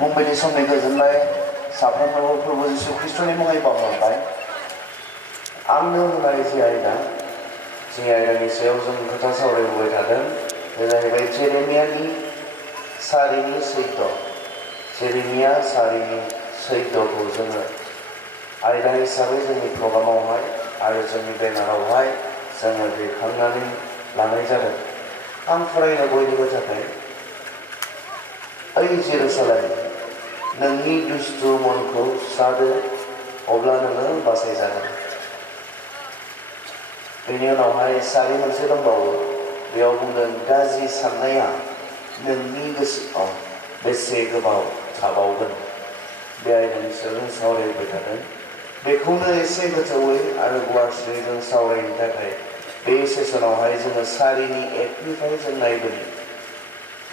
फुंबिलि समनि गोजोननाय साफ्रोमनोबो प्रभु जिशु ख्रीष्टनि मुङै बावहरबाय। आंनो होनाय जे आयदानि सायाव जों खोथा सावरायबोबाय थादों बे जाहैबाय जेरेमियानि सारिनि सैद' जेरेमिया सारिनि सैद'खौ जोङो आयदा हिसाबै जोंनि प्रग्रामावहाय आरो जोंनि बेनारावहाय जोङो दैखांनानै लानाय जादों। आं फरायनो बयनिबो थाखाय ओइ जेरुसालेम नोंनि दुस्थु मनखौ सुस्रादो अब्ला नोङो बासायजागोन। बेनि उनावहाय सारि मोनसे दंबावो बेयाव बुंदों गाज्रि साननाया नोंनि गोसोआव बेसे गोबाव थाबावगोन। बे आयदानि सायाव जों सावरायबाय थादों। बेखौनो एसे गोथौवै आरो गुवारसिनै जों सावरायनो थाखाय बे सेसनावहाय जोङो सारिनि एकनिफ्राय जों नायबोनि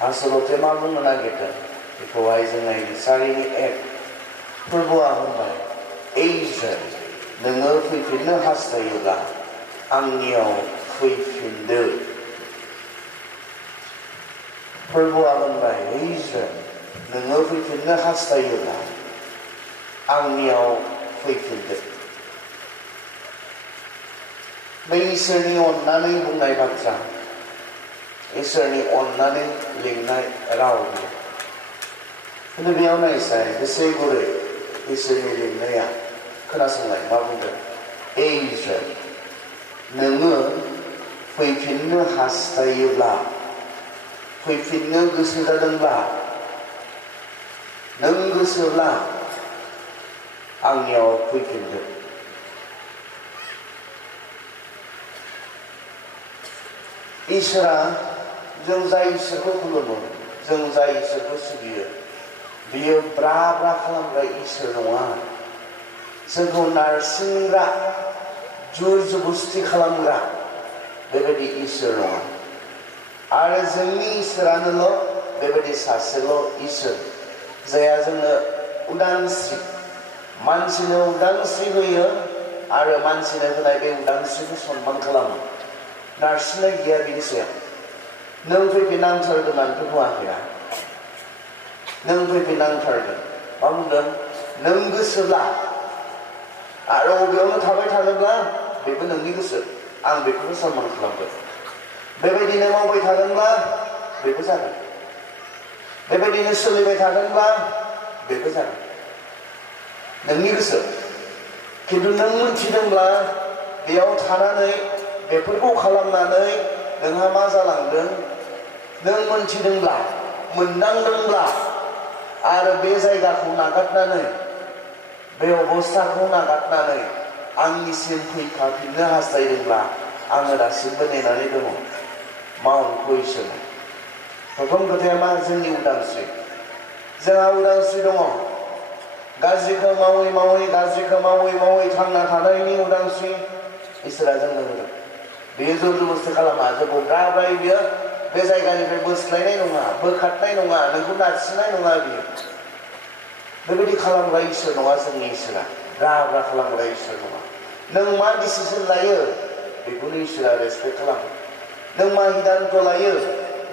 आसलते मा बुंनो नागिरदों बेखौहाय जों नायनो। सारिनि एक फोरबोआ होनबाय एइजोन नोङो फैफिननो हास्थायोब्ला आंनियाव फैफिनदो। फोरबोआ होनबाय एइजोन नोङो फैफिननो हास्थायोब्ला आंनियाव फैफिनदो। बे इसोरनि अननानै बुंनाय बाथ्रा, इसोरनि अननानै लिंनाय राव बियो। खिन्थु बेयाव नायसाय बेसे गुरै इसोरनि लिंनाया। खोनासंलाय मा बुंदों। एइजोन नोङो फैफिननो हास्थायोब्ला, फैफिननो गोसो जादोंब्ला, नों गोसोब्ला आंनियाव फैफिनदो। इसोरा जों जाय इसोरखौ खुलुमो, जों जाय इसोरखौ सिबियो, बियो ब्रा ब्रा खालामग्रा इसोर नङा। जोंखौ नारसिनग्रा, जुर जबस्ति खालामग्रा बेबायदि इसोर नङा। आरो जोंनि इसोरानोल' बेबायदि सासेल' इसोर जायहा जोंनो उदांस्रि, मानसिनो उदांस्रि होयो आरो मानसिनो होनाय बे उदांस्रिखौ सनमान खालामो। नारसिननाय गैया बिनि सायाव। नों फैफिननांथारगोन होननानैथ' बुङाखैना। नों फैफिननांथारगोन मा बुंदों। नों गोसोब्ला आरो बबेयावनो थाबाय थानोब्ला बेबो नोंनि गोसो, आं बेखौनो सनमान खालामगोन। बेबायदिनो मावबाय थागोनब्ला बेबो जागोन, बेबायदिनो सोलिबाय थागोनब्ला बेबो जागोन, नोंनि गोसो। खिन्थु नों मिथिदोंब्ला बेयाव थानानै बेफोरखौ खालामनानै नोंहा मा जालांदों नों मोनथिदोंब्ला, मोनदांदोंब्ला आरो बे जायगाखौ नागारनानै, बे अबस्थाखौ नागारनानै आंनिसिम फैखाफिननो हास्थायदोंब्ला आङो दासिमबो नेनानै दङ। मा अनखौ इसोरनो। प्रथम खोथाया मा जोंनि उदांस्रि। जोंहा उदांस्रि दङ। गाज्रिखौ मावै मावै, गाज्रिखौ मावै मावै थांना थानायनि उदांस्रि इसोरा जोंनो होदों। बेयो जर जबस्ति खालामा। जोंखौ ब्राब्रायै बियो बे जायगानिफ्राय बोस्लायनाय नङा, बोखारनाय नङा, नोंखौ नारसिननाय नङा। बियो बेबायदि खालामग्रा इसोर नङा। जोंनि इसोरा ब्रा ब्रा खालामग्रा इसोर नङा। नों मा डिसिसन लायो बेखौनो इसोरा रेसपेक्ट खालामो। नों मा हिदानथ' लायो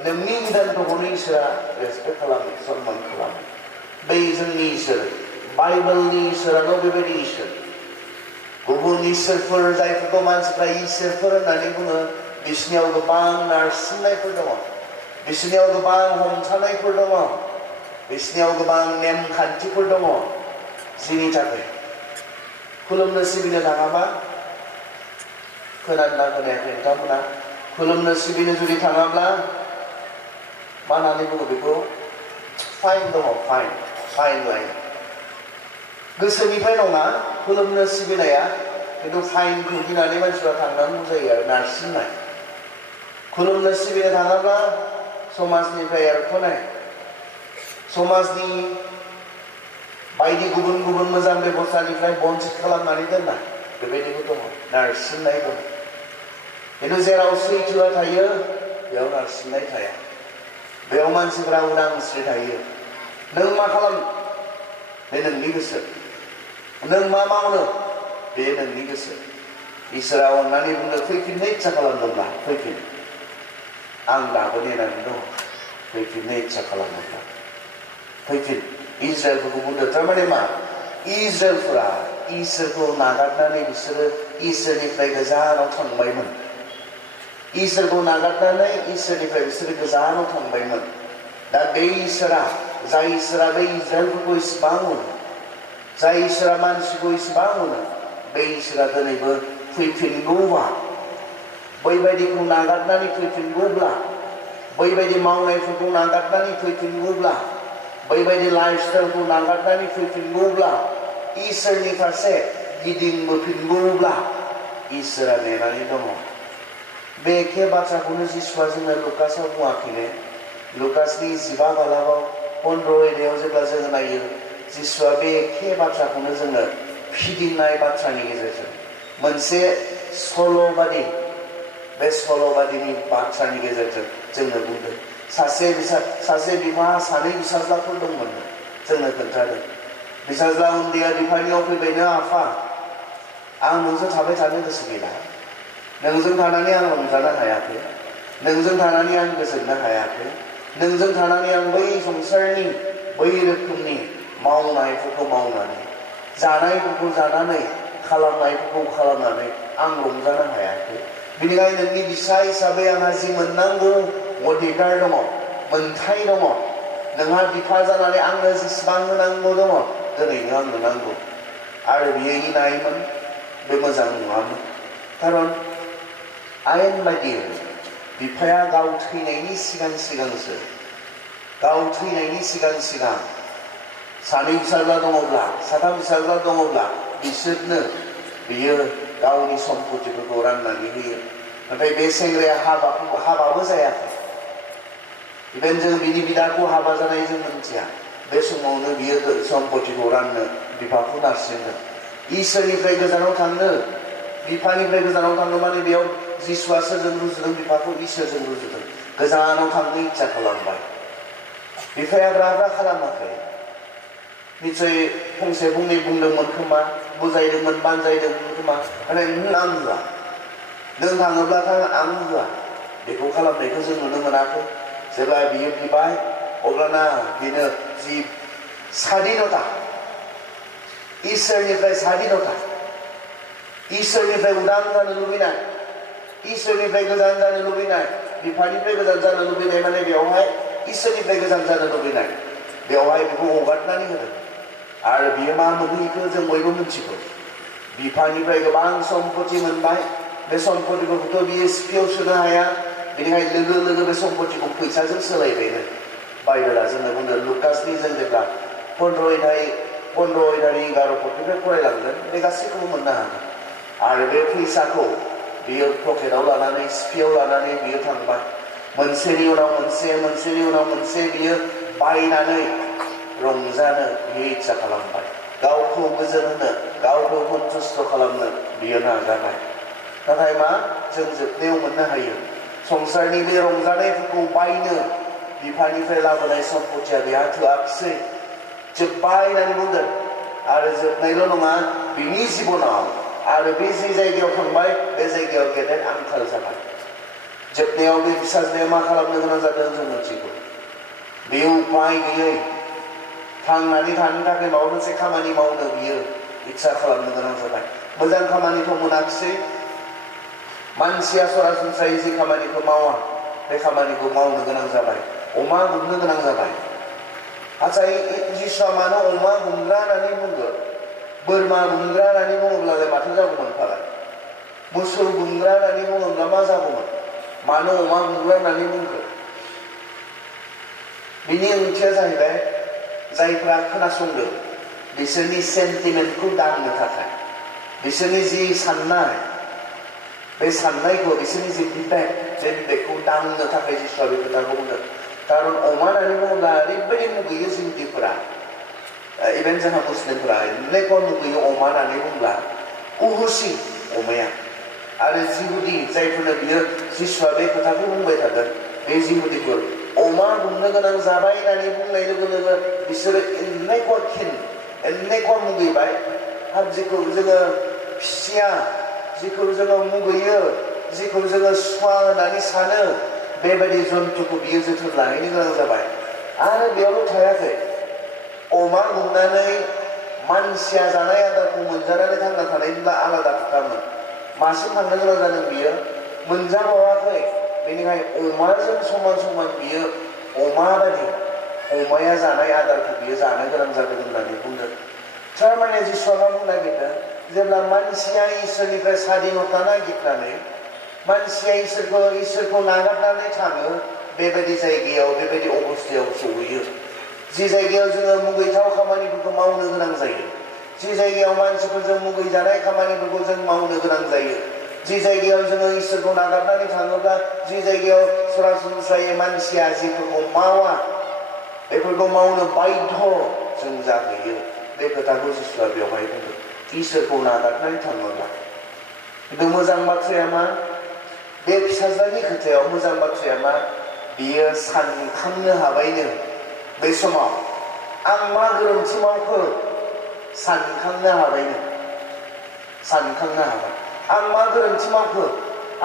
नोंनि हिदानथ'खौनो इसोरा रेसपेक्ट खालामो, सनमान खालामो। बे जोंनि इसोर, बाइबेलनि इसोराल' बेबायदि इसोर। गुबुन इसोरफोर जायफोरखौ मानसिफ्रा इसोरफोर होननानै बुङो, बिसोरनियाव गोबां नारसिननायफोर दङ, बिसोरनियाव गोबां हमथानायफोर दङ, बिसोरनियाव गोबां नेमखान्थिफोर दङ। जिनि थाखाय खुलुमनो सिबिनो थाङाबा, खोनादोंना खोनायाखै नोंथांमोना? खुलुमनो सिबिनो जुदि थाङाब्ला मा होननानै बुङो बेखौ? फाइन दङ, फाइन लायो। गोसोनिफ्राय नङा खुलुमनो सिबिनाया, खिन्थु फाइनखौ गिनानै मानसिफ्रा थांनांगौ जायो आरो नारसिननाय। खुलुमनो सिबिनो थाङाब्ला समाजनिफ्राय एरख'नाय, समाजनि बायदि गुबुन गुबुन मोजां बेबस्थानिफ्राय बन्सित खालामनानै दोननाय बेबायदिबो दङ, नारसिननाय दङ। खिन्थु जेराव सैथोआ थायो बेयाव नारसिननाय थाया, बेयाव मानसिफ्रा उदांस्रि थायो। नों मा खालाम बे नोंनि गोसो, नों मा मावनो बे नोंनि गोसो। इसोरा अननानै बुंनो फैफिननो इच्छा खालामदोंब्ला फैफिन, आं दाबो नेनानै दङ। फैफिननो इच्छा खालामोब्ला फैफिन। इजराइलफोरखौ बुंदों थारमाने मा इजराइलफोरा इसोरखौ नागारनानै बिसोरो इसोरनिफ्राय गोजानाव थांबायमोन इसोरखौ नागारनानै इसोरनिफ्राय बिसोरो गोजानाव थांबायमोन दा बे इसोरा जाय इसोरा बे इजराइलफोरखौ इसिबां अनो जाय इसोरा मानसिखौ इसिबां अनो बे इसोरा दिनैबो फैफिनगौबा बैबायदिखौ नागारनानै फैफिनगौब्ला बैबायदि मावनायफोरखौ नागारनानै फैफिनगौब्ला बैबायदि लाइफस्टाइलखौ नागारनानै फैफिनगौब्ला इसोरनि फारसे गिदिंबोफिनगौब्ला इसोरा नेनानै दङ बे एखे बाथ्राखौनो जिसुआ जोंनो लुकासआव बुङाखैने लुकासनि 15 बालाबाव 15 आयदायाव जेब्ला जोङो नायो जिसुआ बे एखे बाथ्राखौनो जोंनो फिदिंनाय बाथ्रानि गेजेरजों मोनसे सल'बादि बे सल'बादिनि बाथ्रानि गेजेरजों जोंनो बुंदों सासे बिमा सानै फिसाज्लाफोर दंमोन जोंनो खोन्थादों फिसाज्ला उन्दैया बिफानियाव फैबायनो आफा आं नोंजों थाबाय थानो गोसो गैला नोंजों थानानै आं रंजानो हायाखै नोंजों थानानै आं गोजोननो हायाखै नोंजों थानानै आं बै संसारनि बै रोखोमनि मावनायफोरखौ मावनानै जानायफोरखौ जानानै खालामनायफोरखौ खालामनानै आं रंजानो हायाखै बेनिखायनो नोंनि बिसा हिसाबै आंहा जि मोननांगौ अधिकार दङ मोनथाय दङ नोंहा बिफा जानानै आंनो जेसेबां होनांगौ दङ दिनैनो आंनो नांगौ आरो बियो इनायमोन बे मोजां नङामोन खारन आयेन बायदियै बिफाया गाव थैनायनि सिगांसो गाव थैनायनि सिगां सानै फिसाज्ला दङब्ला साथाम फिसाज्ला दङब्ला बिसोरनो बियो गावनि सम्पतिफोरखौ राननानै होयो नाथाय बे सेंग्राया हाबाबो जायाखै इभेन जों बिनि बिदाखौ हाबा जानाय जों मिथिया बे समावनो बियो सम्पतिखौ राननो बिफाखौ नारसिनदों इसोरनिफ्राय गोजानाव थांनो बिफानिफ्राय गोजानाव थांनो माने बेयाव जिसुआ सोरजों रुजुदों बिफाखौ इसोरजों रुजुदों गोजानाव थांनो इच्छा खालामबाय बिफाया ब्रा खालामाखै निश्चय फंसे फंनै बुंदोंमोन खोमा बुजायदोंमोन बानजायदोंमोन खोमा नाथाय आं होआ नों थाङोब्ला आं होआ बेखौ खालामनायखौ जों नुनो मोनाखै जेब्ला बियो बिबाय अब्लाना बेनो जि स्वाधीनता इसोरनिफ्राय स्वाधीनता इसोरनिफ्राय उदां जानो लुबैनाय इसोरनिफ्राय गोजान जानो लुबैनाय बिफानिफ्राय गोजान जानो लुबैनाय माने बेवहाय इसोरनिफ्राय गोजान जानो लुबैनाय बेवहाय बेखौ हगारनानै होदों आरो बियो मा मोनहैखो जों बयबो मिथिगौ बिफानिफ्राय गोबां सम्पति मोनबाय बे सम्पतिफोरखौथ' बियो सिफियाव सोनो हाया बेनिखायनो लोगो बे सम्पतिखौ फैसाजों सोलायबायनो बाइबेला जोंनो बुंदों लुकासनि जों जेब्ला 15 अध्याय 11 पदनिफ्राय फरायलांगोन बे गासैखौबो मोननो हागोन आरो बे फैसाखौ बियो पकेटाव लानानै सिफियाव लानानै बियो थांबाय मोनसेनि उनाव मोनसे बियो बायनानै रंजानो बियो इच्छा खालामबाय गावखौ गोजोन होनो गावखौ सन्तुष्ट खालामनो बियो नाजाबाय नाथाय मा जों जोबनायाव मोननो हायो संसारनि बे रंजानायफोरखौ बायनो बिफानिफ्राय लाबोनाय सम्पतिया बेहा थोआखिसै जोब्बाय होननानै बुंदों आरो जोबनायल' नङा बिनि जिबनाव आरो बे जे जायगायाव थांबाय बे जायगायाव गेदेर आंखाल जाबाय जोबनायाव बे फिसाज्लाया मा खालामनो गोनां जादों जों मिथिगौ बे उपाय गैयै थांनानै थानो थाखाय माबा मोनसे खामानि मावनो बियो इच्छा खालामनो गोनां जाबाय मोजां खामानिखौ मोनाखिसै मानसिया सरासनस्रायै जे खामानिखौ मावा बे खामानिखौ मावनो गोनां जाबाय अमा गुमनो गोनां जाबाय आच्चा जिसुआ मानो अमा गुमग्रा होननानै बुंगोन बोरमा गुमग्रा होननानै बुङोब्लालाय माथो जागौमोन फालाय मोसौ गुमग्रा होननानै बुङोब्ला मा जागौमोन मानो अमा गुमग्रा होननानै बुंखो बिनि ओंथिया जाहैबाय जायफ्रा खोनासंदों बिसोरनि सेन्टिमेन्टखौ दांनो थाखाय बिसोरनि जि साननाय बे साननायखौ बिसोरनि जि बिबेकखौ दांनो थाखाय जिसुआ बे खोथाखौ बुंदों खारन अमा होननानै बुङोब्ला ओरैबायदि मुगैयो जिहुदिफोरा इभेन जोंहा मुस्लिमफोरा ओरैबायदि मुगैयो अमा होननानै बुंब्ला उहुसि अमाया आरो जिहुदि जायफोरनो बियो जिसुआ बे खोथाखौ बुंबाय थागोन बे जिहुदिफोर अमा गुमनो गोनां जाबाय होननानै बुंनाय लोगो लोगो बिसोरो इन्नायखौ मुगैबाय आरो जेखौ जोङो फिसिया जेखौ जोङो मुगैयो जेखौ जोङो सुवा होननानै सानो बेबायदि जन्थुखौ बियो जोथोन लाहैनो गोनां जाबाय आरो बेयावल' थायाखै अमा गुमनानै मानसिया जानाय आदारखौ मोनजानानै थांना थानायनिब्ला आलादा खोथामोन। मासिम थांनो गोनां जादों बियो मोनजाबावाखै, बेनिखायनो अमाजों समान समान बियो अमा बायदि अमाया जानाय आदारखौ बियो जानो गोनां जादों होननानै बुंदों। थारमाने जिसुआ मा बुंनो नागिरदों, जेब्ला मानसिया इसोरनिफ्राय स्वाधीनता नागिरनानै मानसिया इसोरखौ नागारनानै थाङो, बेबायदि जायगायाव बेबायदि अबस्थायाव सहैयो। जि जायगायाव जोङो मुगैथाव खामानिफोरखौ मावनो गोनां जायो, जि जायगायाव मानसिफोरजों मुगैजानाय खामानिफोरखौ जों मावनो गोनां जायो, जि जायगायाव जोङो इसोरखौ नागारनानै थाङोब्ला जि जायगायाव सरासनस्रायै मानसिया जिफोरखौ मावा बेफोरखौ मावनो बाध्य जों जाहैयो। बे खोथाखौ जिसुआ बेवहाय बुंदों, इसोरखौ नागारनानै थाङोब्ला। खिन्थु मोजां बाथ्राया मा, बे फिसाज्लानि खोथायाव मोजां बाथ्राया मा, बियो सानखांनो हाबायनो बै समाव आं मा गोरोन्थि मावखो सानखांनो हाबायनो, सानखांनो हाबाय आं मा गोरोन्थि मावखो।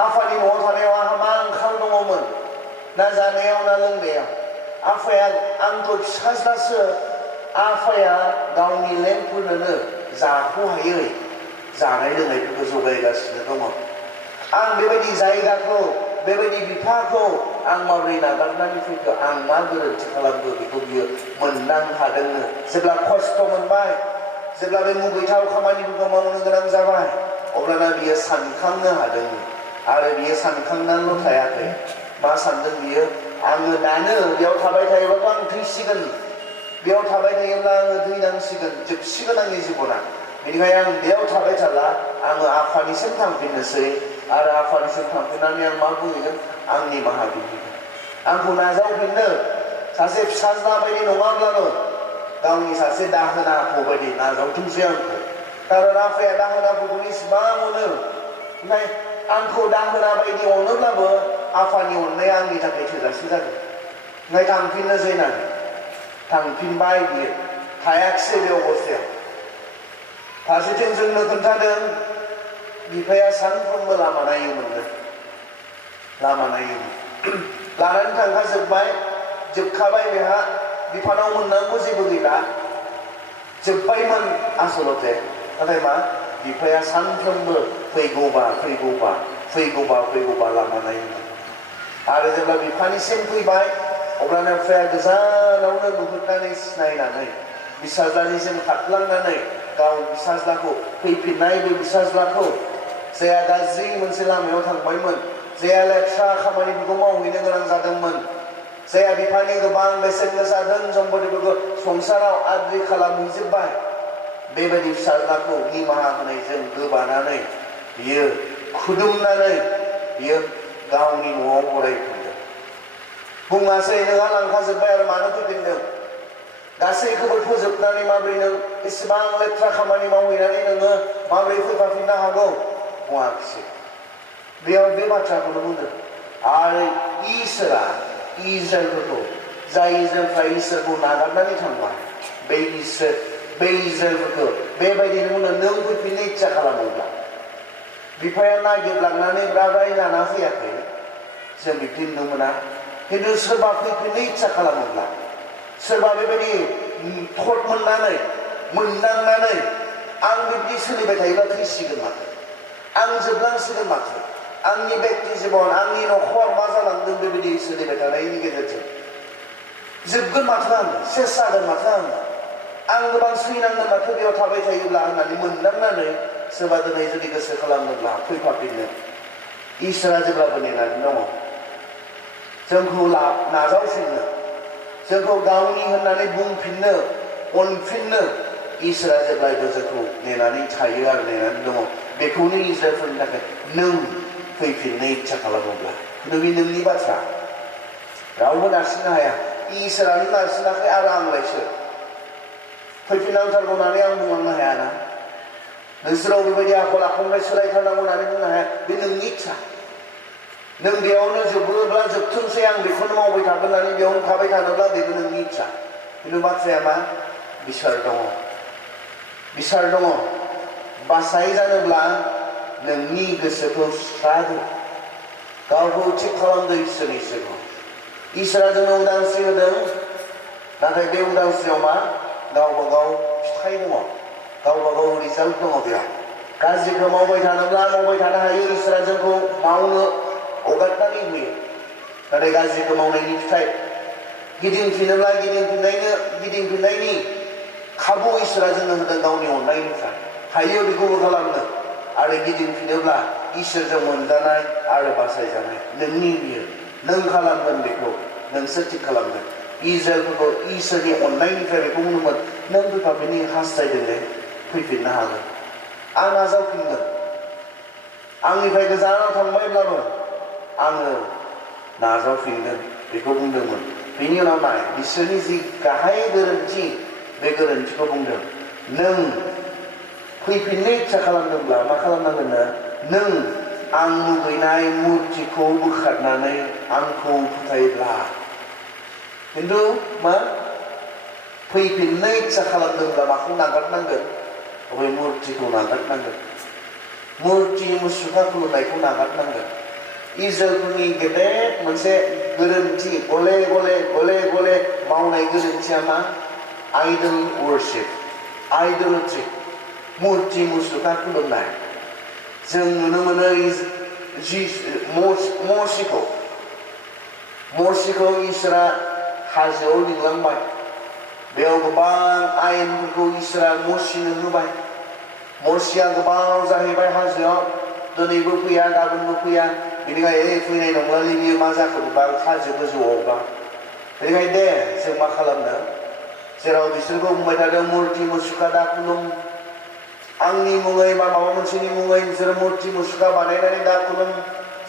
आफानि न'आव थानायाव आंहा मा आंखाल दङमोन, ना जानायाव ना लोंनायाव। आफाया आंथ' फिसाज्लासो, आफाया गावनि लेंफोरनोनो जाख'हायै जानाय लोंनायफोरखौ जगायगासिनो दङ। आं बेबायदि जायगाखौ बेबायदि बिफाखौ आं माबोरै नागारनानै फैखो, आं मा गोरोन्थि खालामखो बेखौ बियो मोनदां हादोंनो। जेब्ला खस्थ' मोनबाय, जेब्ला बे मुगैथाव खामानिफोरखौ मावनो गोनां जाबाय, अब्लाना बियो सानखांनो हादोंनो। आरो बियो सानखांनानैल' थायाखै, मा सानदों बियो, आङो दानो बेयाव थाबाय थायोबाथ' आं थैसिगोन, बेयाव थाबाय थायोब्ला आङो थैनांसिगोन, जोबसिगोन आंनि जिबना। बेनिखायनो आं बेयाव थाबाय थाला, आङो आफानिसिम थांफिननोसै। आरो आफानिसिम थांफिननानै आं मा बुंहैगोन, आंनि निमाहा बिहैगोन। आंखौ नाजावफिननो सासे फिसाज्ला बायदि नङाब्लाबो गावनि सासे दाहोनाखौ बायदि नाजावथोंसै आंखौ। खारन आफाया दाहोनाफोरखौ इसिबां अनो, ओमफ्राय आंखौ दाहोना बायदि अनोब्लाबो आफानि अननाया आंनि थाखाय थोजासे जागोन। ओमफ्राय थांफिननोसै होननानै थांफिनबाय बियो, थायाखिसै बे अबस्थायाव। फारसेथिं जोंनो खोन्थादों बिफाया सानफ्रोमबो लामा नायोमोननो, लामा नायोमोन। लानानै थांखाजोब्बाय, जोबखाबाय, बेहा बिफानाव मोननांगौ जेबो गैला, जोब्बायमोन आसलते। नाथाय मा, बिफाया सानफ्रोमबो फैगौबा फैगौबा फैगौबा फैगौबा लामा नायोमोन। आरो जेब्ला बिफानिसिम फैबाय, अब्लानो बिफाया गोजानावनो नुहुरनानै सिनायनानै फिसाज्लानिसिम खारलांनानै गाव फिसाज्लाखौ फैफिननाय बे फिसाज्लाखौ जायहा गाज्रि मोनसे लामायाव थांबायमोन, जायहा लेथ्रा खामानिफोरखौ मावहैनो गोनां जादोंमोन, जायहा बिफानि गोबां बेसेन गोसा धोन सम्पतिफोरखौ संसाराव आद्रि खालामहैजोब्बाय, बेबायदि फिसाज्लाखौ निमाहा होनायजों गोबानानै बियो खुदुमनानै बियो गावनि न'आव बरायफिनदों। बुङासै नोंहा लांखाजोब्बाय आरो मानो फैफिनदों, गासैखौबो फोजोबनानै माबोरै नों इसेबां लेथ्रा खामानि मावहैनानै नोङो माबोरै फैफाफिननो हागौ, बुङाखिसै। बेयाव बे बाथ्राखौनो बुंदों। आरो इसोरा इजराइलफोरखौ, जाय इजराइलफ्रा इसोरखौ नागारनानै थांबाय, बे इजराइलफोरखौ बेबायदिनो बुंदों, नों फैफिननो इच्छा खालामोब्ला। बिफाया नागिरलांनानै ब्राब्राय लाना फैयाखै, जों बिब्दि नुनो मोना। खिन्थु सोरबा फैफिननो इच्छा खालामोब्ला, सोरबा बेबायदि थट मोननानै मोनदांनानै आं बिब्दि सोलिबाय थायोब्ला थैसिगोन माथो, आं जोबलांसिगोन माथो, आंनि बेक्ति जिबन आंनि न'खर मा जालांदों बेबायदि सोलिबाय थानायनि गेजेरजों जोबगोन माथो, आं सेस जागोन माथो, आं गोबां सैनांगोन माथो बेयाव थाबाय थायोब्ला होननानै मोनदांनानै सोरबा दिनै जुदि गोसो खालामोब्ला फैफाफिननो इसोरा जेब्लाबो नेनानै दङ। जोंखौ नाजावफिननो, जोंखौ गावनि होननानै बुंफिननो, अनफिननो इसोरा जेब्लायबो जोंखौ नेनानै थायो आरो नेनानै दङ। बेखौनो इजराइलफोरनि थाखाय नों फैफिननो इच्छा खालामोब्ला, बे नोंनि बाथ्रा, रावबो नारसिननो हाया। इसोरानो नारसिनाखै आरो आंलाय सोर, फैफिननांथारगौ होननानै आं बुंलांनो हायाना, नोंसोराव बेबायदि आखल आखुनिफ्राय सोलायथारनांगौ होननानै बुंनो हाया। बे नोंनि इच्छा, नों बेयावनो जोबोब्ला जोबथोंसै आं बेखौनो मावबाय थागोन होननानै बेयावनो थाबाय थानोब्ला बेबो नोंनि इच्छा। खिन्थु बाथ्राया मा, बिसार दङ, बिसार दङ। बासाय जानोब्ला नोंनि गोसोखौ सुस्रादो, गावखौ थिग खालामदो इसोरनि सिगाङाव। इसोरा जोंनो उदांस्रि होदों, नाथाय बे उदांस्रियाव मा, गावबा गाव फिथाइ दङ गावबा गाव रिजाल्ट दङ बेयाव गाज्रिखौ मावबाय थानोब्ला मावबाय थानो हायो इसोरा जोंखौ मावनो हगारनानै होयो नाथाय गाज्रिखौ मावनायनि फिथाइ गिदिंफिनोब्ला गिदिंफिननायनि खाबु इसोरा जोंनो होदों गावनि अननायनिफ्राय हायो बेखौबो खालामनो आरो गिदिंफिनोब्ला इसोरजों मोनजानाय आरो बासायजानाय नोंनि बियो नों खालामगोन बेखौ नोंसोर थिग खालामगोन इजराइलफोरखौ इसोरनि अननायनिफ्राय बेखौ बुंदोंमोन नों फैफिननो हास्थायदोंले फैफिननो हागोन आं नाजावफिनगोन आंनिफ्राय गोजानाव थांबायब्लाबो आङो नाजावफिनगोन बेखौ बुंदोंमोन बेनि उनाव नाय बिसोरनि जि गाहाय गोरोन्थि बे गोरोन्थिखौ बुंदों नों फैफिननो इच्छा खालामदोंब्ला मा खालामनांगोननो नों आं मुगैनाय मुर्तिखौ बोखारनानै आंखौ फोथायब्ला खिन्थु मा फैफिननो इच्छा खालामदोंब्ला माखौ नागारनांगोन बे मुर्तिखौ नागारनांगोन मुर्ति मुसुखा खुलुमनायखौ नागारनांगोन इजराइलफोरनि गेदेर मोनसे गोरोन्थि गले गले मावनाय गोरोन्थिया मा आइडल वर्शिप आइडलट्रि मुर्ति मुसुखा खुलुमनाय जों नुनो मोनो मरसिखौ इसोरा हाजोआव लिंलांबाय बेयाव गोबां आयेनफोरखौ इसोरा मरसिनो होबाय मरसिया गोबाव जाहैबाय हाजोआव दिनैबो फैया गाबोनबो फैया बेनिखायनो फैनाय नंलालै बियो मा जाखो हाजो गोजौआवबा बेनिखायनो दे जों मा खालामनो जेराव बिसोरखौ बुंबाय थादों मुर्ति मुसुखा दा खुलुम आंनि मुङै माबा मोनसेनि मुङै बिसोर मुर्ति मुसुखा बानायनानै दा खुलुम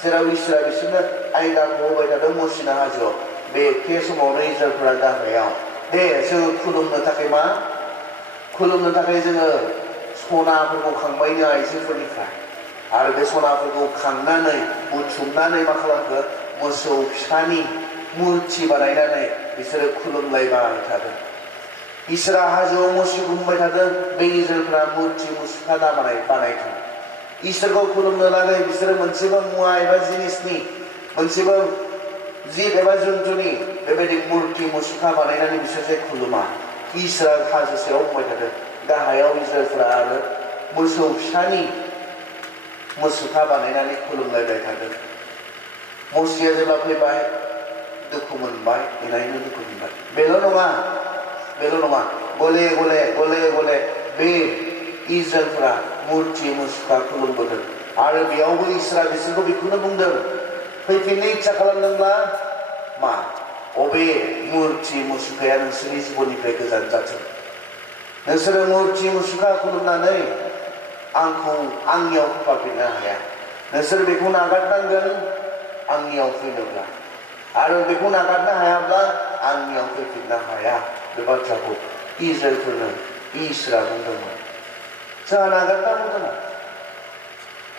जेराव इसोरा बिसोरनो आयदाखौ होबाय थादों मरसिना हाजोआव बे एखे समावनो इजराइलफोरा गाहायाव दे जोङो खुलुमनो थाखाय मा खुलुमनो थाखाय जोङो सनाफोरखौ खांबायनो आइजोफोरनिफ्राय आरो बे सनाफोरखौ खांनानै बुथुमनानै मा खालामखो मोसौ फिसानि मुर्ति बानायनानै बिसोरो खुलुमलायबाय थादों इसोरा हाजोआव मरसिखौ बुंबाय थादों बे इजराइलफोरा मुर्ति मुसुखा दा बानायथों इसोरखौ खुलुमनो लागै बिसोरो मोनसेबो मुवा एबा जिनिसनि मोनसेबो जिब एबा जुन्थुनि बेबायदि मुर्ति मुसुखा बानायनानै बिसोर जे खुलुमा इसोरा हाजो सायाव बुंबाय थादों गाहायाव इजराइलफोरा आरो मोसौ फिसानि मुसुखा बानायनानै खुलुमलायबाय थादों मरसिया जेब्ला फैबाय दुखु मोनबाय इनायनो दुखु मोनबाय बेल' नङा गले गले बे इजराइलफोरा मुर्ति मुसुखा खुलुमबोदों आरो बेयावबो इसोरा बिसोरखौ बेखौनो बुंदों फैफिननो इच्छा खालामदोंब्ला मा अबे मुर्ति मुसुखाया नोंसोरनि जिबननिफ्राय गोजान जाथों नोंसोरो मुर्ति मुसुखा खुलुमनानै आंखौ आंनियाव फैफिननो हाया नोंसोर बेखौ नागारनांगोन आंनियाव फैनोब्ला आरो बेखौ नागारनो हायाब्ला आंनियाव फैफिननो हाया बे बाथ्राखौ इजराइलफोरनो इसोरा बुंदोंमोन जोंहा नागारनांगौ दङ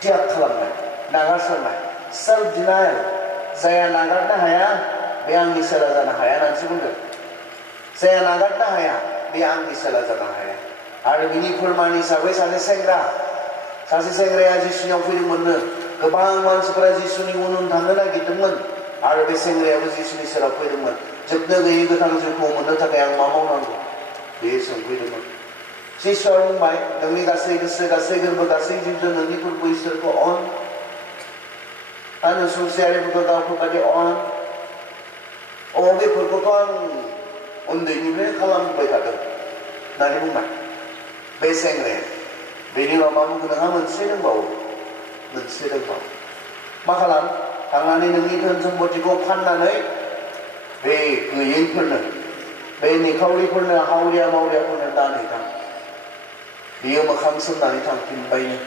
त्याग खालामनाय नागारसारनाय सेल्फ डिनायल जाया नागारनो हाया बे आंनि सोला जानो हाया होननानैसो बुंदों जाया नागारनो हाया बे आंनि सोला जानो हाया आरो बिनि फोरमान हिसाबै सासे सेंग्राया जिसुनियाव फैदोंमोननो गोबां मानसिफोरा जिसुनि उन थांनो नागिरदोंमोन आरो बे सेंग्रायाबो जिसुनि सेराव फैदोंमोन जोबनो गैयै गोथां जिउखौ मोननो थाखाय आं मा मावनांगौ बे सोंफैदोंमोन जिसुआ बुंबाय नोंनि गासै गोसो गासै गोरबो गासै जिबजों नोंनि फोरबो इसोरखौ अन आरो सुंसेयारिफोरखौ गावखौ बादि अन बेफोरखौथ' आं उन्दैनिफ्रायनो खालामबाय थादों होननानै बुंबाय बे सेंग्राया बेनि उनाव मा बुंगोन नोंहा मोनसे दंबावो मा खालाम थांनानै नोंनि धोन सम्पतिखौ फाननानै बे गैयैफोरनो बे निखावरिफोरनो हावरिया मावरियाफोरनो दान हैथां बियो मोखां सोमनानै थांफिनबायनो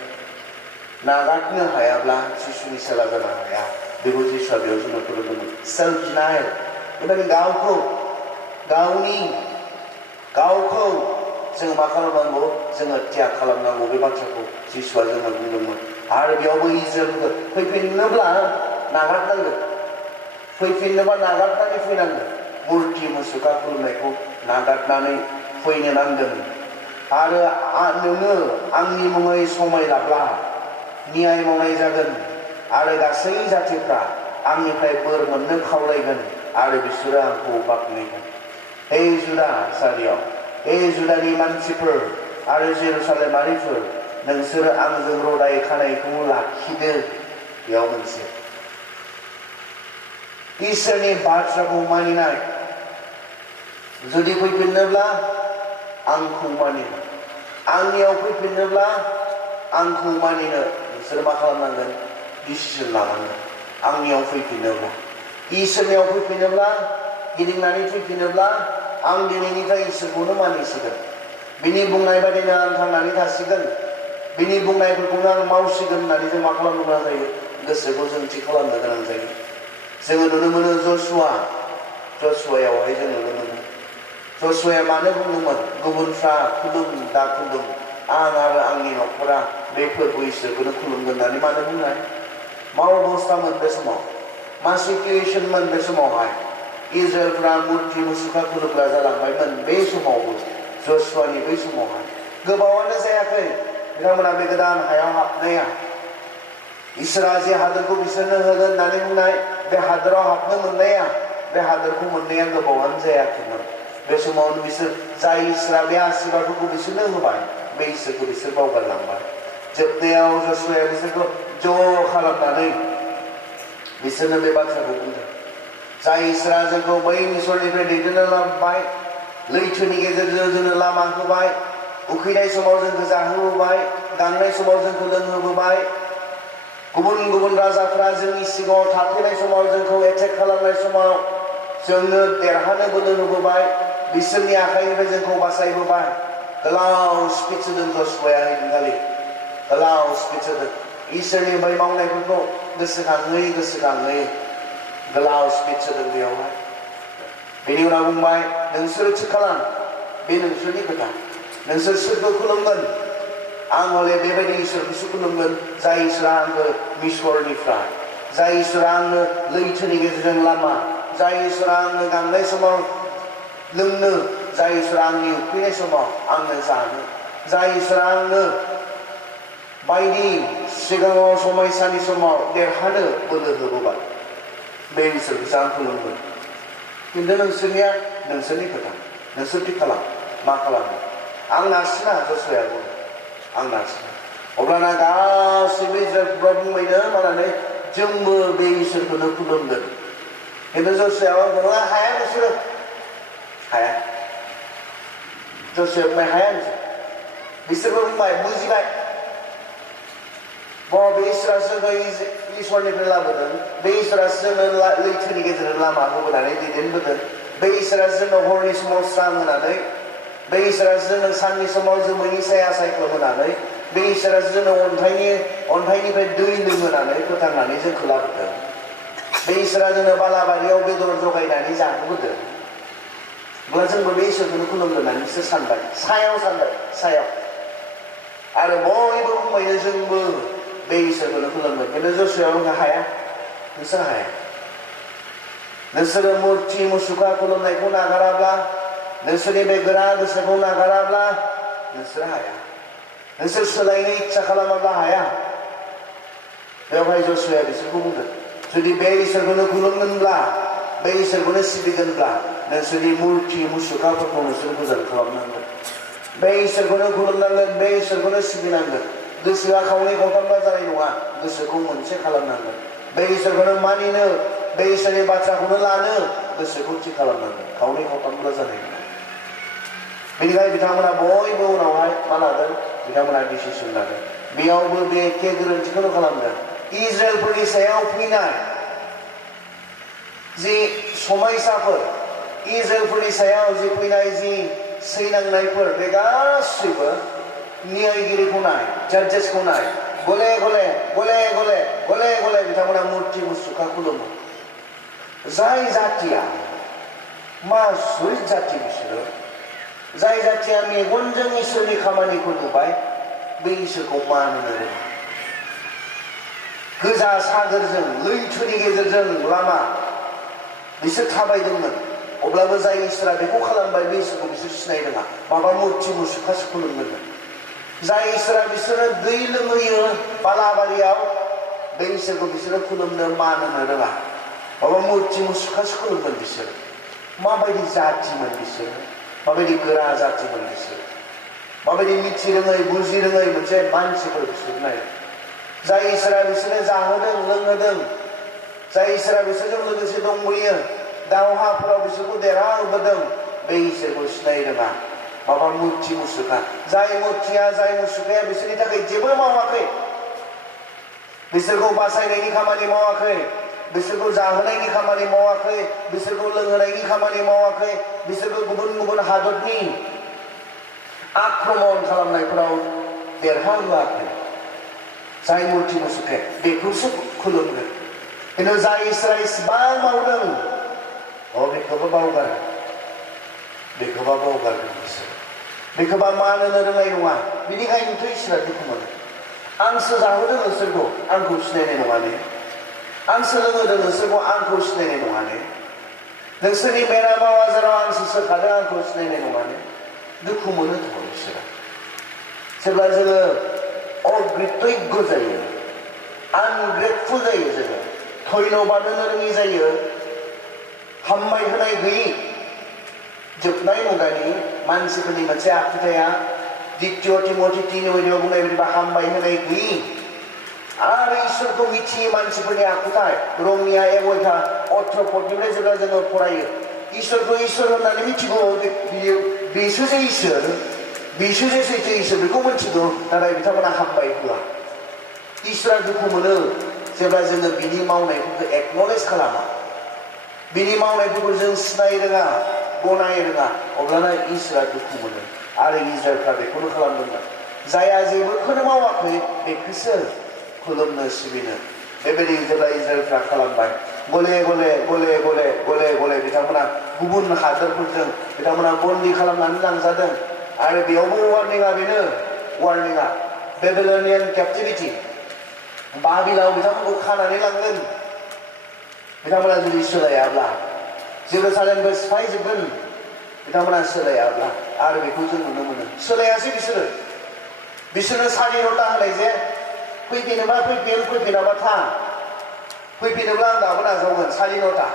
नागारनो हायाब्ला जिसुनि सेला जानो हाया बेखौ जिसुआ बेयाव जोंनो फोरोंदोंमोन सेल्फ डिनायल बेबायदि गावखौ जोङो मा खालामनांगौ जोङो त्याग खालामनांगौ बे बाथ्राखौ जिसुआ जोंनो बुंदोंमोन आरो बेयावबो इजराइलफोरखौ फैफिननोब्ला नागारनांगोन फैफिननोबा नागारनानै फैनांगोन मुर्ति मुसुखा खुलुमनायखौ नागारनानै फैनो नांगोन आरो नोङो आंनि मुङै समाय लाब्ला न्याय मावनाय जागोन आरो गासै जाथिफ्रा आंनिफ्राय बोर मोननो खावलायगोन आरो बिसोरो आंखौ बाख्नायगोन हे जुदा सारियाव जुदानि मानसिफोर आरो जेरुसालेमारिफोर नोंसोरो आंजों रदाय खानायखौ लाखिदो बेयाव मोनसे इसोरनि बाथ्राखौ मानिनाय जुदि फैफिननोब्ला आंखौ मानिनो आंनियाव फैफिननोब्ला आंखौ मानिनो नोंसोर मा खालामनांगोन डिसिजन लानांगोन आंनियाव फैफिननोब्ला इसोरनियाव फैफिननोब्ला गिदिंनानै फैफिननोब्ला आं दिनैनिफ्राय इसोरखौनो मानिसिगोन बिनि बुंनाय बादिनो आं थांनानै थासिगोन बिनि बुंनायफोरखौनो आं मावसिगोन होननानै जों मा खालामनो गोनां जायो गोसोखौ जों थि खालामनो गोनां जायो जोङो नुनो मोनो जसुवायावहाय जों नुनो मोनो जसुवाया मानो बुंदोंमोन गुबुनफ्रा खुलुम दा खुलुम आं आरो आंनि न'खरा बे फोरबो इसोरखौनो खुलुमगोन होननानै मानो बुंनाय मा अबस्थामोन बे समाव मा सिटुएसनमोन बे समावहाय इजराइलफ्रा मुर्ति मुसुखा खुलुमग्रा जालांबायमोन बे समावबो जसुवानि बै समावहाय गोबावानो जायाखै बिथांमोना बे गोदान हायाव हाबनाया इसोरा जे हादोरखौ बिसोरनो होगोन होननानै बुंनाय बे हादोराव हाबनो मोननाया बे हादोरखौ मोननाया गोबावानो जायाखैमोन बे समावनो बिसोर जाय इसोरा बे आशीर्वादफोरखौ बिसोरनो होबाय बे इसोरखौ बिसोर बावगारलांबाय जोबनायाव जसुवाया बिसोरखौ ज' खालामनानै बिसोरनो बे बाथ्राखौ बुंदों जाय इसोरा जोंखौ बै मिसरनिफ्राय दैदेनना लाबोबाय लैथोनि गेजेरजों जोंनो लामा होबाय उखैनाय समाव जोंखौ जाहोबोबाय गांनाय समाव जोंखौ लोंहोबोबाय गुबुन गुबुन राजाफ्रा जोंनि सिगाङाव थाफैनाय समाव जोंखौ एटेक खालामनाय समाव जोंनो देरहानो बोलो होबोबाय बिसोरनि आखाइनिफ्राय जोंखौ बासायबोबाय गोलाव स्पिच होदों जसुवाया हैदिनखालि गोलाव स्पिच होदों इसोरनि बै मावनायफोरखौ गोसोखाङै गोलाव स्पिच होदों बेयावहाय बेनि उनाव बुंबाय नोंसोरो थि खालाम बे नोंसोरनि खोथा नोंसोर सोरखौ खुलुमगोन आं हले बेबायदि इसोरखौसो खुलुमगोन जाय इसोरा आंनो मिसरनिफ्राय जाय इसोरा आंनो लैथोनि गेजेरजों लामा जाय इसोरा आंनो गांनाय समाव लोंनो जाय इसोरा आंनि उखैनाय समाव आंनो जानो जाय इसोरा आंनो बायदि सिगाङाव समायसानि समाव देरहानो बोलो होबोबाय बे इसोरखौसो आं खुलुमगोन खिन्थु नोंसोरनिया नोंसोरनि खोथा नोंसोर थि खालाम मा खालामो आं नारसिना जसुवाया बुङो आं नारसिना अब्लाना गासैबो इजराइलफ्रा बुंबायनो मानानै जोंबो बे इसोरखौनो खुलुमगोन खिन्थु जसुवाया बुङो हाया नोंसोरो हाया जसुवाया बुंबाय हाया नोंसोर बिसोरबो बुंबाय बुजिबाय बे इसोरासो जोंखौ इसोरनिफ्राय लाबोदों बे इसोरासो जोंनो लैथोनि गेजेरजों लामा होबोनानै दैदेनबोदों बे इसोरासो जोंनो हरनि समाव स्रां होनानै बे इसोरासो जोंनो साननि समाव जोमैनि साया सायख्लुम होनानै बे इसोरासो जोंनो अन्थाइनिफ्राय दै लोंहोनानै फोथांनानै जोंखौ लाबोदों बे इसोरा जोंनो बालाबारियाव बेदर जगायनानै जाहोबोदों अब्ला जोंबो बे इसोरखौनो खुलुमगोन होननानै बिसोर सानबाय सायाव आरो बयबो बुंबायनो जोंबो बे इसोरखौनो खुलुमगोन खिन्थु जसुवाया बुंनो हाया नोंसोर हाया नोंसोरो मुर्ति मुसुखा खुलुमनायखौ नागाराब्ला नोंसोरनि बे गोरा गोसोखौ नागाराब्ला नोंसोर हाया नोंसोर सोलायनो इच्छा खालामाब्ला हाया बेवहाय जसुवाया बिसोरखौ बुंदों जुदि बे इसोरखौनो खुलुमगोनब्ला बे इसोरखौनो सिबिगोनब्ला नोंसोरनि मुर्ति मुसुखाफोरखौ नोंसोर गोजान खालामनांगोन बे इसोरखौनो खुलुमनांगोन बे इसोरखौनो सिबिनांगोन गोसोआ खावनै खावथामबा जानाय नङा गोसोखौ मोनसे खालामनांगोन बे इसोरखौनो मानिनो बे इसोरनि बाथ्राखौनो लानो गोसोखौ थि खालामनांगोन खावनै खावथामबा जानाय नङा बेनिखायनो बिथांमोना बयबो उनावहाय मा लादों बिथांमोना डिसिसन लादों बेयावबो बे एखे गोरोन्थिखौनो खालामदों इजराइलफोरनि सायाव फैनाय जि समायसाफोर इजराइलफोरनि सायाव जि फैनाय जि सैनांनायफोर बे गासैबो न्यायगिरिखौ नाय जाजेसखौ नाय गले गले बिथांमोना मुर्ति मुसुखा खुलुमो जाय जातिया मा सुरित जाति बिसोरो जाय जातिया मेगनजों इसोरनि खामानिखौ नुबाय बे इसोरखौ मान होनो रोङा गोजा सागोरजों लैथोनि गेजेरजों लामा बिसोर थाबायदोंमोन अब्लाबो जाय इसोरा बेखौ खालामबाय बे इसोरखौ बिसोर सिनाय रोङा माबा मुर्ति मुसुखासो खुलुमगोन जाय इसोरा बिसोरो दै लोंहोयो बालाबारियाव बे इसोरखौ बिसोरो खुलुमनो मान होनो रोङा माबा मुर्ति मुसुखासो खुलुमगोन बिसोरो माबायदि जातिमोन बिसोरो माबायदि गोरा जातिमोन बिसोर माबायदि मिथि रोङै बुजि रोङै मोनसे मानसिफोर बिसोर नाय जाय इसोरा बिसोरनो जाहोदों लोंहोदों जाय इसोरा बिसोरजों लोगोसे दंबोयो दावहाफोराव बिसोरखौ देरहाहोबोदों बे इसोरखौ सिनाय रोङा माबा मुर्ति मुसुखा जाय मुर्तिया जाय मुसुखाया बिसोरनि थाखाय जेबो मावाखै बिसोरखौ बासायनायनि खामानि मावाखै बिसोरखौ जाहोनायनि खामानि मावाखै बिसोरखौ लोंहोनायनि खामानि मावाखै बिसोरखौ गुबुन गुबुन हादरनि आक्रमण खालामनायफोराव देरहाहोआखै जाय मुर्ति मुसुखाया बेखौसो खुलुमगोन खिन्थु जाय इसोरा इसिबां मावदों बेखौबो बावगारो बेखौबा बावगारगोन बिसोर बेखौबा मान होनो रोंनाय नङा बिनिखायनोथ' इसोरा दुखु मोनो आंसो जाहोदों नोंसोरखौ आंखौ सिनायनाय नङा ने आंसो लोंहोदों नोंसोरखौ आंखौ सिनायनाय नङा ने नोंसोरनि बेराम आजाराव आंसो सोखादों आंखौ सिनायनाय नङा ने दुखु मोनोथ' इसोरा जेब्ला जोङो अग्रितज्ञ जायो आनग्रेटफुल जायो जोङो धन्यबाद होनो रोङि जायो हामबाय होनाय गैयि जोबनाय मुगानि मानसिफोरनि मोनसे आखुथाया द्वितीय तिमथि 3:9 बुंनाय बायदिबा हामबाय होनाय गैयि आरो इसोरखौ मिथियै मानसिफोरनि आखुथाय रमिया 1:18 जेब्ला जोङो फरायो इसोरखौ इसोर होननानै मिथिगौ बेसो जे इसोर बेसो जे सैथो इसोर बेखौ मिथिगौ नाथाय बिथांमोना हामबाय होआ इसोरा दुखु मोनो जेब्ला जोङो बिनि मावनायफोरखौ एक्नलेज खालामा बिनि मावनायफोरखौ जों सिनाय रोङा गनाय रोङा अब्लाना इसोरा दुखु मोनो आरो इजराइलफ्रा बेखौनो खालामदोंमोन जायहा जेबोखौनो मावाखै बेखौसो खुलुमनो सिबिनो बेबायदि जेब्ला इजराइलफ्रा खालामबाय गले गले गले गले गले गले बिथांमोना गुबुन हादोरफोरजों बिथांमोना बन्दी खालामनानै लांजादों आरो बेयावबो वार्निंआ बेनो वार्निंआ बेबिलनियान केप्टिभिटि बाबिलाव बिथांमोनखौ खानानै लांगोन बिथांमोना जुदि सोलायाब्ला जेरुसालेमबो सिफायजोबगोन बिथांमोना सोलायाब्ला आरो बेखौ जों नुनो मोनो सोलायासै बिसोरनो स्वाधीनता होनाय जे फैफिनोबा फैफिन फैफिनाबा था फैफिनोब्ला आं दाबो नाजावगोन स्वाधीनता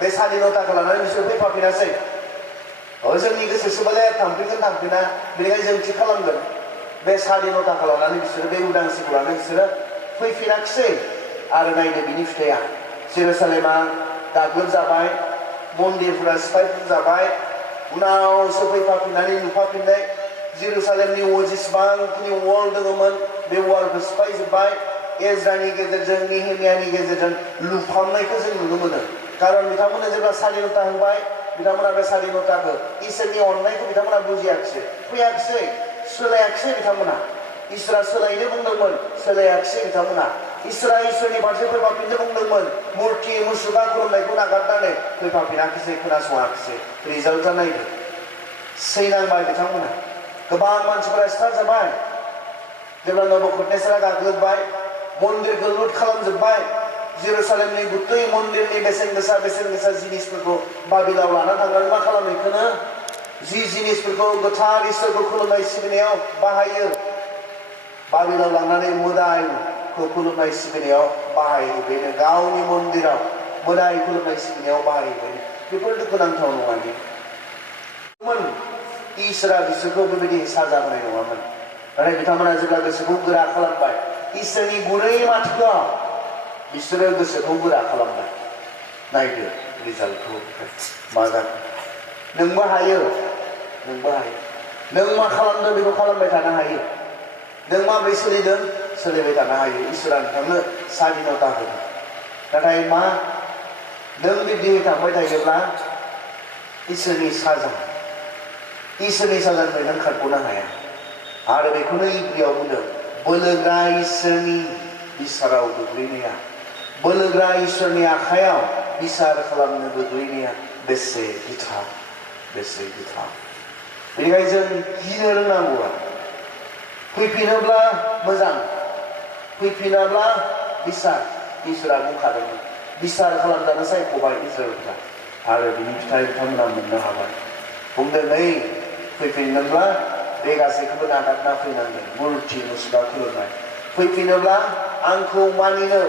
बे स्वाधीनताखौ लानानै बिसोर फैफाफिनासै जोंनि गोसोसोबालाय थांफिना बेनिखायनो जों थि खालामगोन बे स्वाधीनताखौ लानानै बिसोरो बे उदांस्रिखौ लानानै बिसोरो फैफिनाखिसै आरो नायनो बिनि फिथाइया जेरुसालेमा गाग्लोबजाबाय मन्दिरफोरा सिफायजाबाय उनावसो फैफाफिननानै नुफाफिननाय जेरुसालेमनि जेसेबांखिनि वाल दङमोन बे वालखौ सिफायजोब्बाय एजरानि गेजेरजों नेहेमियानि गेजेरजों लुफामनायखौ जों नुनो मोनो खारन बिथांमोननो जेब्ला स्वाधीनता होबाय बिथांमोना बे स्वाधीनताखौ इसोरनि अननायखौ बिथांमोना बुजियाखिसै फैयाखिसै सोलायाखिसै बिथांमोना इसोरा सोलायनो बुंदोंमोन सोलायाखिसै बिथांमोना इसोरा इसोरनि फारसे फैफाफिननो बुंदोंमोन मुर्ति मुसुखा खुलुमनायखौ नागारनानै फैफाफिनाखिसै खोनासङाखिसै रिजाल्टआ नायदो सैनांबाय बिथांमोना गोबां मानसिफोरा स्टार्ट जाबाय जेब्ला नबुखदनेस्सरा गाग्लोबबाय मन्दिरखौ लुट खालामजोब्बाय जेरुसालेमनि गुतै मन्दिरनि बेसेन गोसा जिनिसफोरखौ बाबिलाव लाना थांनानै मा खालामो बेखौनो जि जिनिसफोरखौ गोथार इसोरखौ खुलुमनाय सिबिनायाव बाहायो बाबिलाव लांनानै मोदायखौ खुलुमनाय सिबिनायाव बाहायो बेनो गावनि मन्दिराव मोदाय खुलुमनाय सिबिनायाव बाहायो बेनो बेफोर दुखुनांथाव नङानि इसोरा बिसोरखौ बेबायदि साजा होनाय नङामोन नाथाय बिथांमोना जेब्ला गोसोखौ गोरा खालामबाय इसोरनि गुरै माथोआव बिसोरो गोसोखौ गोरा खालामबाय नायदो रिजाल्टखौ मा जागोन नोंबो हायो नों मा खालामदों बेखौ खालामबाय थानो हायो नों माबोरै सोलिदों सोलिबाय थानो हायो इसोरा नोंथांनो स्वाधीनता होदों नाथाय मा नों बिदि थांबाय थायोब्ला इसोरनि साजानिफ्राय नों खारग'नो हाया आरो बेखौनो इब्रियाव बुंदों बोलोग्रा इसोरनि बिसाराव गोग्लैनाया बोलोग्रा इसोरनि आखायाव बिसार खालामनो गोग्लैनाया बेसे गिथाव बेनिखायनो जों गिनो रोंनांगौआ फैफिनोब्ला मोजां फैफिनाब्ला बिसार इसोरा बुंखादोंमोन बिसार खालामजानो सायख'बाय इजराइलफ्रा आरो बिनि फिथाइ बिथांमोना मोननो हाबाय बुंदों नै फैफिनोब्ला बे गासैखौबो नागारना फैनांगोन मुर्ति मुसुखा खुलुमनाय फैफिनोब्ला आंखौ मानिनो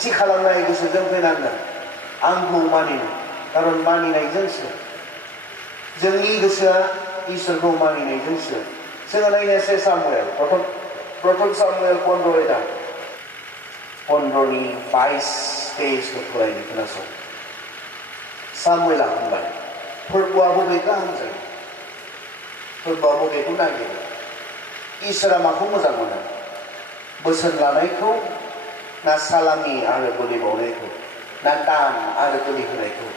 थि खालामनाय गोसोजों फैनांगोन आंखौ मानिनो खारन मानिनायजोंसो जोंनि गोसोआ इसोरखौ मानिनायजोंसो जोङो नायनोसै सामुएल प्रथम सामुएल 15नि 22 फरायनो खोनासं सामुएलआ बुंबाय फोरबोआ बबे गाहाम जायो फोरबोआ बबेखौ नागिरो इसोरा माखौ मोजां मोनो बोसोन लानायखौ ना सालामि आरो बोलि बावनायखौ ना दान आरो बोलि होनायखौ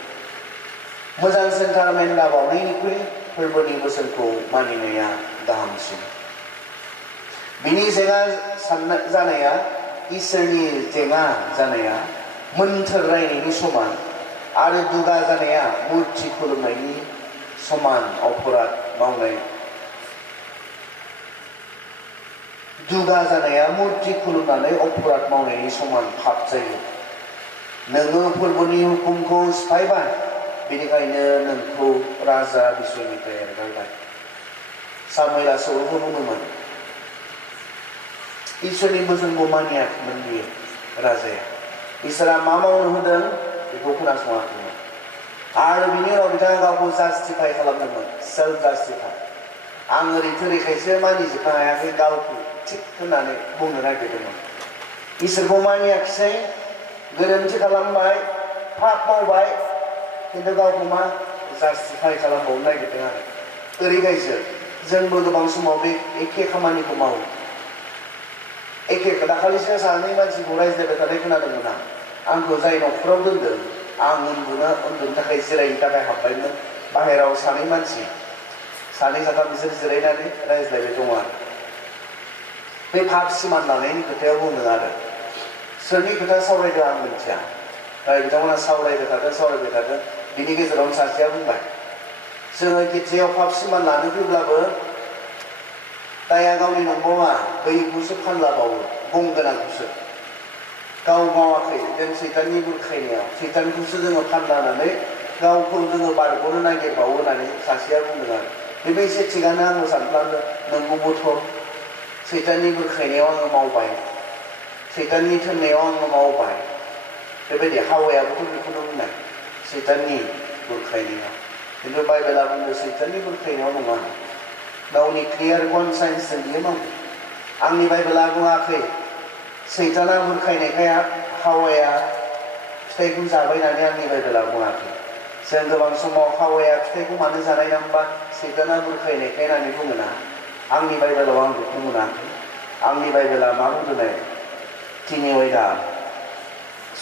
मोजांसिन मेन्दा बावनायनिख्रुइ फोरबोनि बोसोनखौ मानिनाया गाहामसिन बिनि जेंना जानाया इसोरनि जेंना जानाया मोन्थोर रायनायनि समान आरो दुगा जानाया मुर्ति खुलुमनायनि समान अपराध मावनाय दुगा जानाया मुर्ति खुलुमनानै अपराध मावनायनि समान पाप जायो नोङो फोरबोनि हुकुमखौ सिफायबाय बेनिखायनो नोंखौ राजा बिसयनिफ्राय एंगारबाय सामुएलआ सौलखौ बुङोमोन इसोरनि बोसोनखौ मानियाखैमोन बियो राजाया इसोरा मा मावनो होदों बेखौ खोनासङाखैमोन आरो बिनि उनाव बिथाङा गावखौ जास्टिफाइ खालामदोंमोन सेल्फ जास्टिफाइ आं ओरै थोरैखायसो मानिजोबनो हायाखै गावखौ थिग होननानै बुंनो नागिरदोंमोन इसोरखौ मानियाखिसै गोरोन्थि खालामबाय पाप मावबाय खिन्थु गावखौ मा जास्टिफाइ खालामबावनो नागिरदों आरो ओरैखायसो जोंबो गोबां समाव बे एखे खामानिखौ मावो एखे दाखालिसो सानै मानसिखौ रायज्लायबाय थानाय खोनादोंमोन आंखौ जाय न'खराव दोनदों आं उन्दुनो थाखाय जिरायनो थाखाय हाबबायमोन बाहेराव सानै मानसि सानै साथाम बिसोर जिरायनानै रायज्लायबाय दङ आरो बे पाप सिमान लानायनि खोथायाव बुंदों आरो सोरनि खोथा सावरायदों आं मिथिया बिथांमोना सावरायबाय थादों बिनि गेजेरावनो सासेया बुंबाय जोङो खेथियाव पाप सिमान लानो फैब्लाबो दाया गावनि नंबावा बैखौसो फानलाबावो गं गोनांखौसो गाव मावाखै जों सैताननि बुरखायनायाव सैतानखौसो जोङो फानलानानै गावखौ जोङो बारग'नो नागिरबावो होननानै सासेया बुंदों आरो बेबो एसे थिगानो आंबो सानफ्लाङो नंगौबोथ' सैताननि बुरखायनायाव आङो मावबाय सैताननि थोननायाव आङो मावबाय बेबायदि हावायाबोथ' बेखौनो बुंनाय सैताननि बुरखायनायाव खिन्थु बाइबेला बुंदों सैताननि बुरखायनायाव नङा गावनि क्लियार कनसाइन्सजों बियो मावो आंनि बाइबेला बुङाखै सैताना बुरखायनायखाय हावाया फिथाइखौ जाबाय होननानै आंनि बाइबेला बुङाखै जों गोबां समाव हावाया फिथाइखौ मानो जानाय ना होनबा सैताना बुरखायनायखाय होननानै बुङोना आंनि बाइबेलाव आं बेखौ मोनाखै आंनि बाइबेला मा बुंदों तिनिवयदा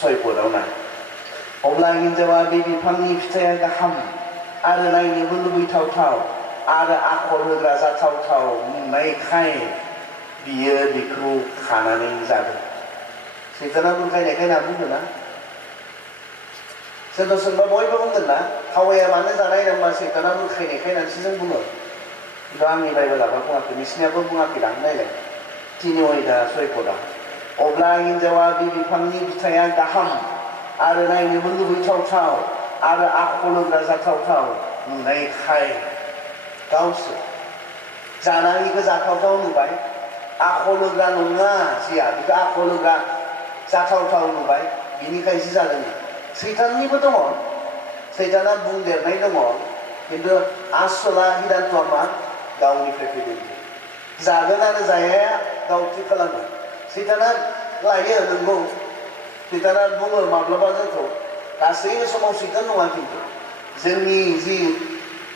6 नाय अब्ला हिनजावा बे बिफांनि फिथाइया गाहाम आरो नायनोबो लुबैथावथाव आरो आखल होग्रा जाथावथाव नुनायखाय बियो बेखौ खानानै जादों सैताना बुरखायनायखाय होनना बुंदों ना सोरबा सोरबा बयबो बुंगोन ना हावाया मानो जानाय होनबा सैताना बुरखायनायखाय होननानैसो जों बुङो खिन्थु आंनि बाइबेलाबा बुङाखै नोंसिनियाबो बुङाखै दां नायलाय तिनिवयदा 6 अब्ला हिनजावा बे बिफांनि फिथाइया गाहाम आरो नायनोबो लुबैथावथाव आरो आखल होग्रा जाथावथाव नुनायखाय गावसो जानानैखौ जाथावथाव नुबाय आखल होग्रा नङा जिया बेखौ आखल होग्रा जाथावथाव नुबाय बिनिखायसो जादों सैताननिबो दङ सैताना बुंदेरनाय दङ खिन्थु आसला हिदानथ'आ मा गावनिफ्राय फैदों जागोन आरो जाया गाव थि खालामो सैताना लायो नंगौ सैताना बुङो माब्लाबा जोंखौ गासैबो समाव सैतान नङा खिन्थु जोंनि जि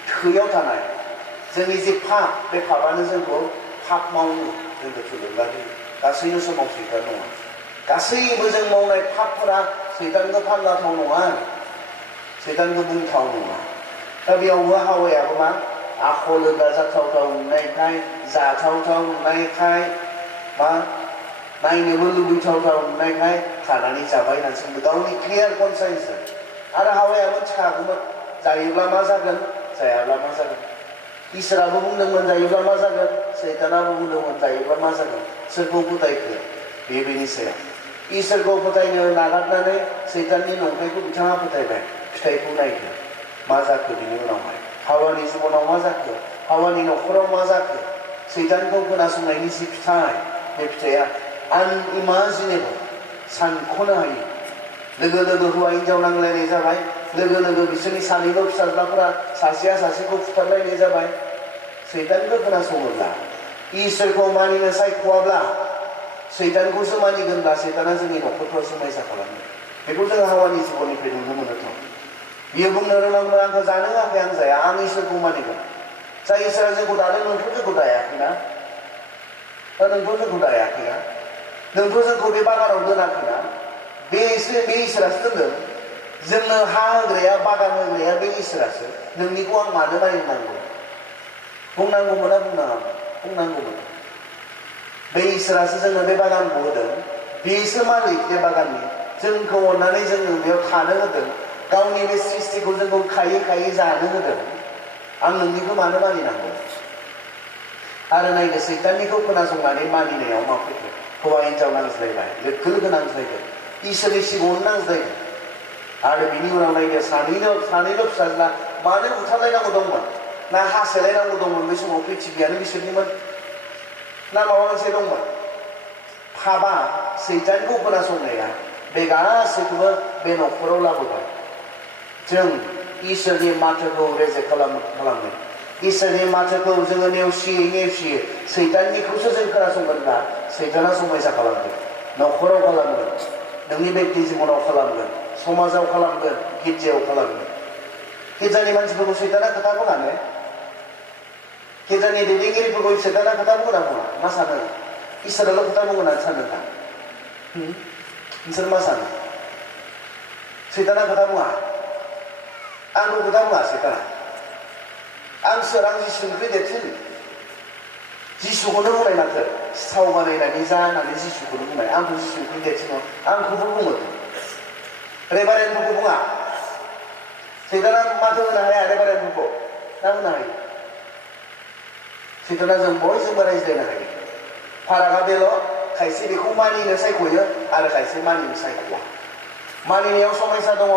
थैयाव थानाय जोंनि जि पाप बे पापानो जोंखौ पाप मावनो जोंखौ थुलुंगा होयो गासैबो समाव सैतान नङा गासैबो जों मावनाय पापफोरा सैतानखौ फानलाथाव नङा सैतानखौ बुंथाव नङा दा बेयावबो हावायाबो मा आखल होग्रा जाथावथाव नुनायखाय जाथावथाव नुनायखाय मा नायनोबो लुबैथावथाव नुनायखाय खानानै जाबाय होननानै गावनि क्लियार कनसाइन्सजों आरो हावाया मिथिखागौमोन जायोब्ला मा जागोन जायाब्ला मा जागोन इसोराबो बुंदोंमोन जायोब्ला मा जागोन सैतानाबो बुंदोंमोन जायोब्ला मा जागोन सोरखौ फोथायखो बेनि सायाव इसोरखौ फोथायनो नागारनानै सैताननि नंखायखौ बिथाङा फोथायबाय फिथाइखौ नायदो मा जाखो बिनि उनावहाय हावानि जिबनाव मा जाखो हावानि न'खराव मा जाखो सैतानखौ खोनासंनायनि जि फिथाइ बे फिथाइया आनइमाजिनेबल सानख'नो हायो लोगो लोगो हौवा हिनजाव नांलायनाय जाबाय लोगो लोगो बिसोरनि सानैबो फिसाज्लाफोरा सासेया सासेखौ फुथारलायनाय जाबाय सैतानखौ खोनासङोब्ला इसोरखौ मानिनो सायख'वाब्ला सैतानखौसो मानिगोनब्ला सैताना जोंनि न'खरफ्राव समायसा खालामो बेखौ जों हावानि जिबननिफ्राय नुनो मोनोथ' बियो बुंनो रोंनांगौ आंखौ जानो होआखै आं जाया आं इसोरखौ मानिगोन जाय इसोरा जोंखौ दादों नोंथ' जोंखौ दायाखैना दा नोंथ' जोंखौ दायाखैना नोंथ' जोंखौ बे बागानाव दोनाखैना बे इसोरासो दोनदों जोंनो हा होग्राया बागान होग्राया बे इसोरासो नोंनिखौ आं मानो नायनांगौ बुंनांगौमोना बुंनांगौमोन बे इसोरासो जोंनो बे बागानखौ होदों बेसो मालिक बे बागाननि जोंखौ अननानै जोंनो बेयाव थानो होदों गावनि बे सृष्टिखौ जोंखौ खायै खायै जानो होदों आं नोंनिखौ मानो मानिनांगौ आरो नायदो सैताननिखौ खोनासंनानै मानिनायाव मा फैखो हौवा हिन्जाव नांज्लायबाय लोगो लोगो नांज्लायदों इसोरनि सिगाङावनो नांज्लायदों आरो बिनि उनाव नायदो सानैल' फिसाज्ला मानो बुथारलायनांगौ दंमोन ना हासेलायनांगौ दंमोन बे समाव पृथिबियानो बिसोरनिमोन ना माबा मोनसे दंमोन पापआ सैतानखौ खोनासंनाया बे गासैखौबो बे न'खराव लाबोबाय जों इसोरनि माथोखौ रेजेक्ट खालामो इसोरनि माथोखौ जोङो नेवसियै सैताननिखौसो जों खोनासंगोनब्ला सैताना समायसा खालामगोन न'खराव खालामगोन नोंनि बेक्ति जिबनाव खालामगोन समाजाव खालामगोन गिर्जायाव खालामगोन गिर्जानि मानसिफोरखौ सैताना खोथा बुङानो गिर्जानि दैदेनगिरिफोरखौ सैताना खोथा बुङा मा सानो इसोराल' खोथा बुङो होननानै सानो दा नोंसोर मा सानो सैताना खोथा बुङा आंखौ खोथा बुङा सैताना आं सोर आं जिसुनिफ्राय देरसिन जिसुखौनो बुंनाय माथो सिथाव बानायनानै जा होननानै जिसुखौनो बुंनाय आंखौ जिसुनिफ्राय देरसिन आंखौबो बुङो रेभारेन्डफोरखौ बुङा सैताना माथो होनो हाया रेभारेन्डफोरखौ ना होनो हायो सैताना जों बयजोंबो रायज्लायनो हायो फारागा बेल' खायसे बेखौ मानिनो सायख'यो आरो खायसे मानिनो सायख'वा मानिनायाव समायसा दङ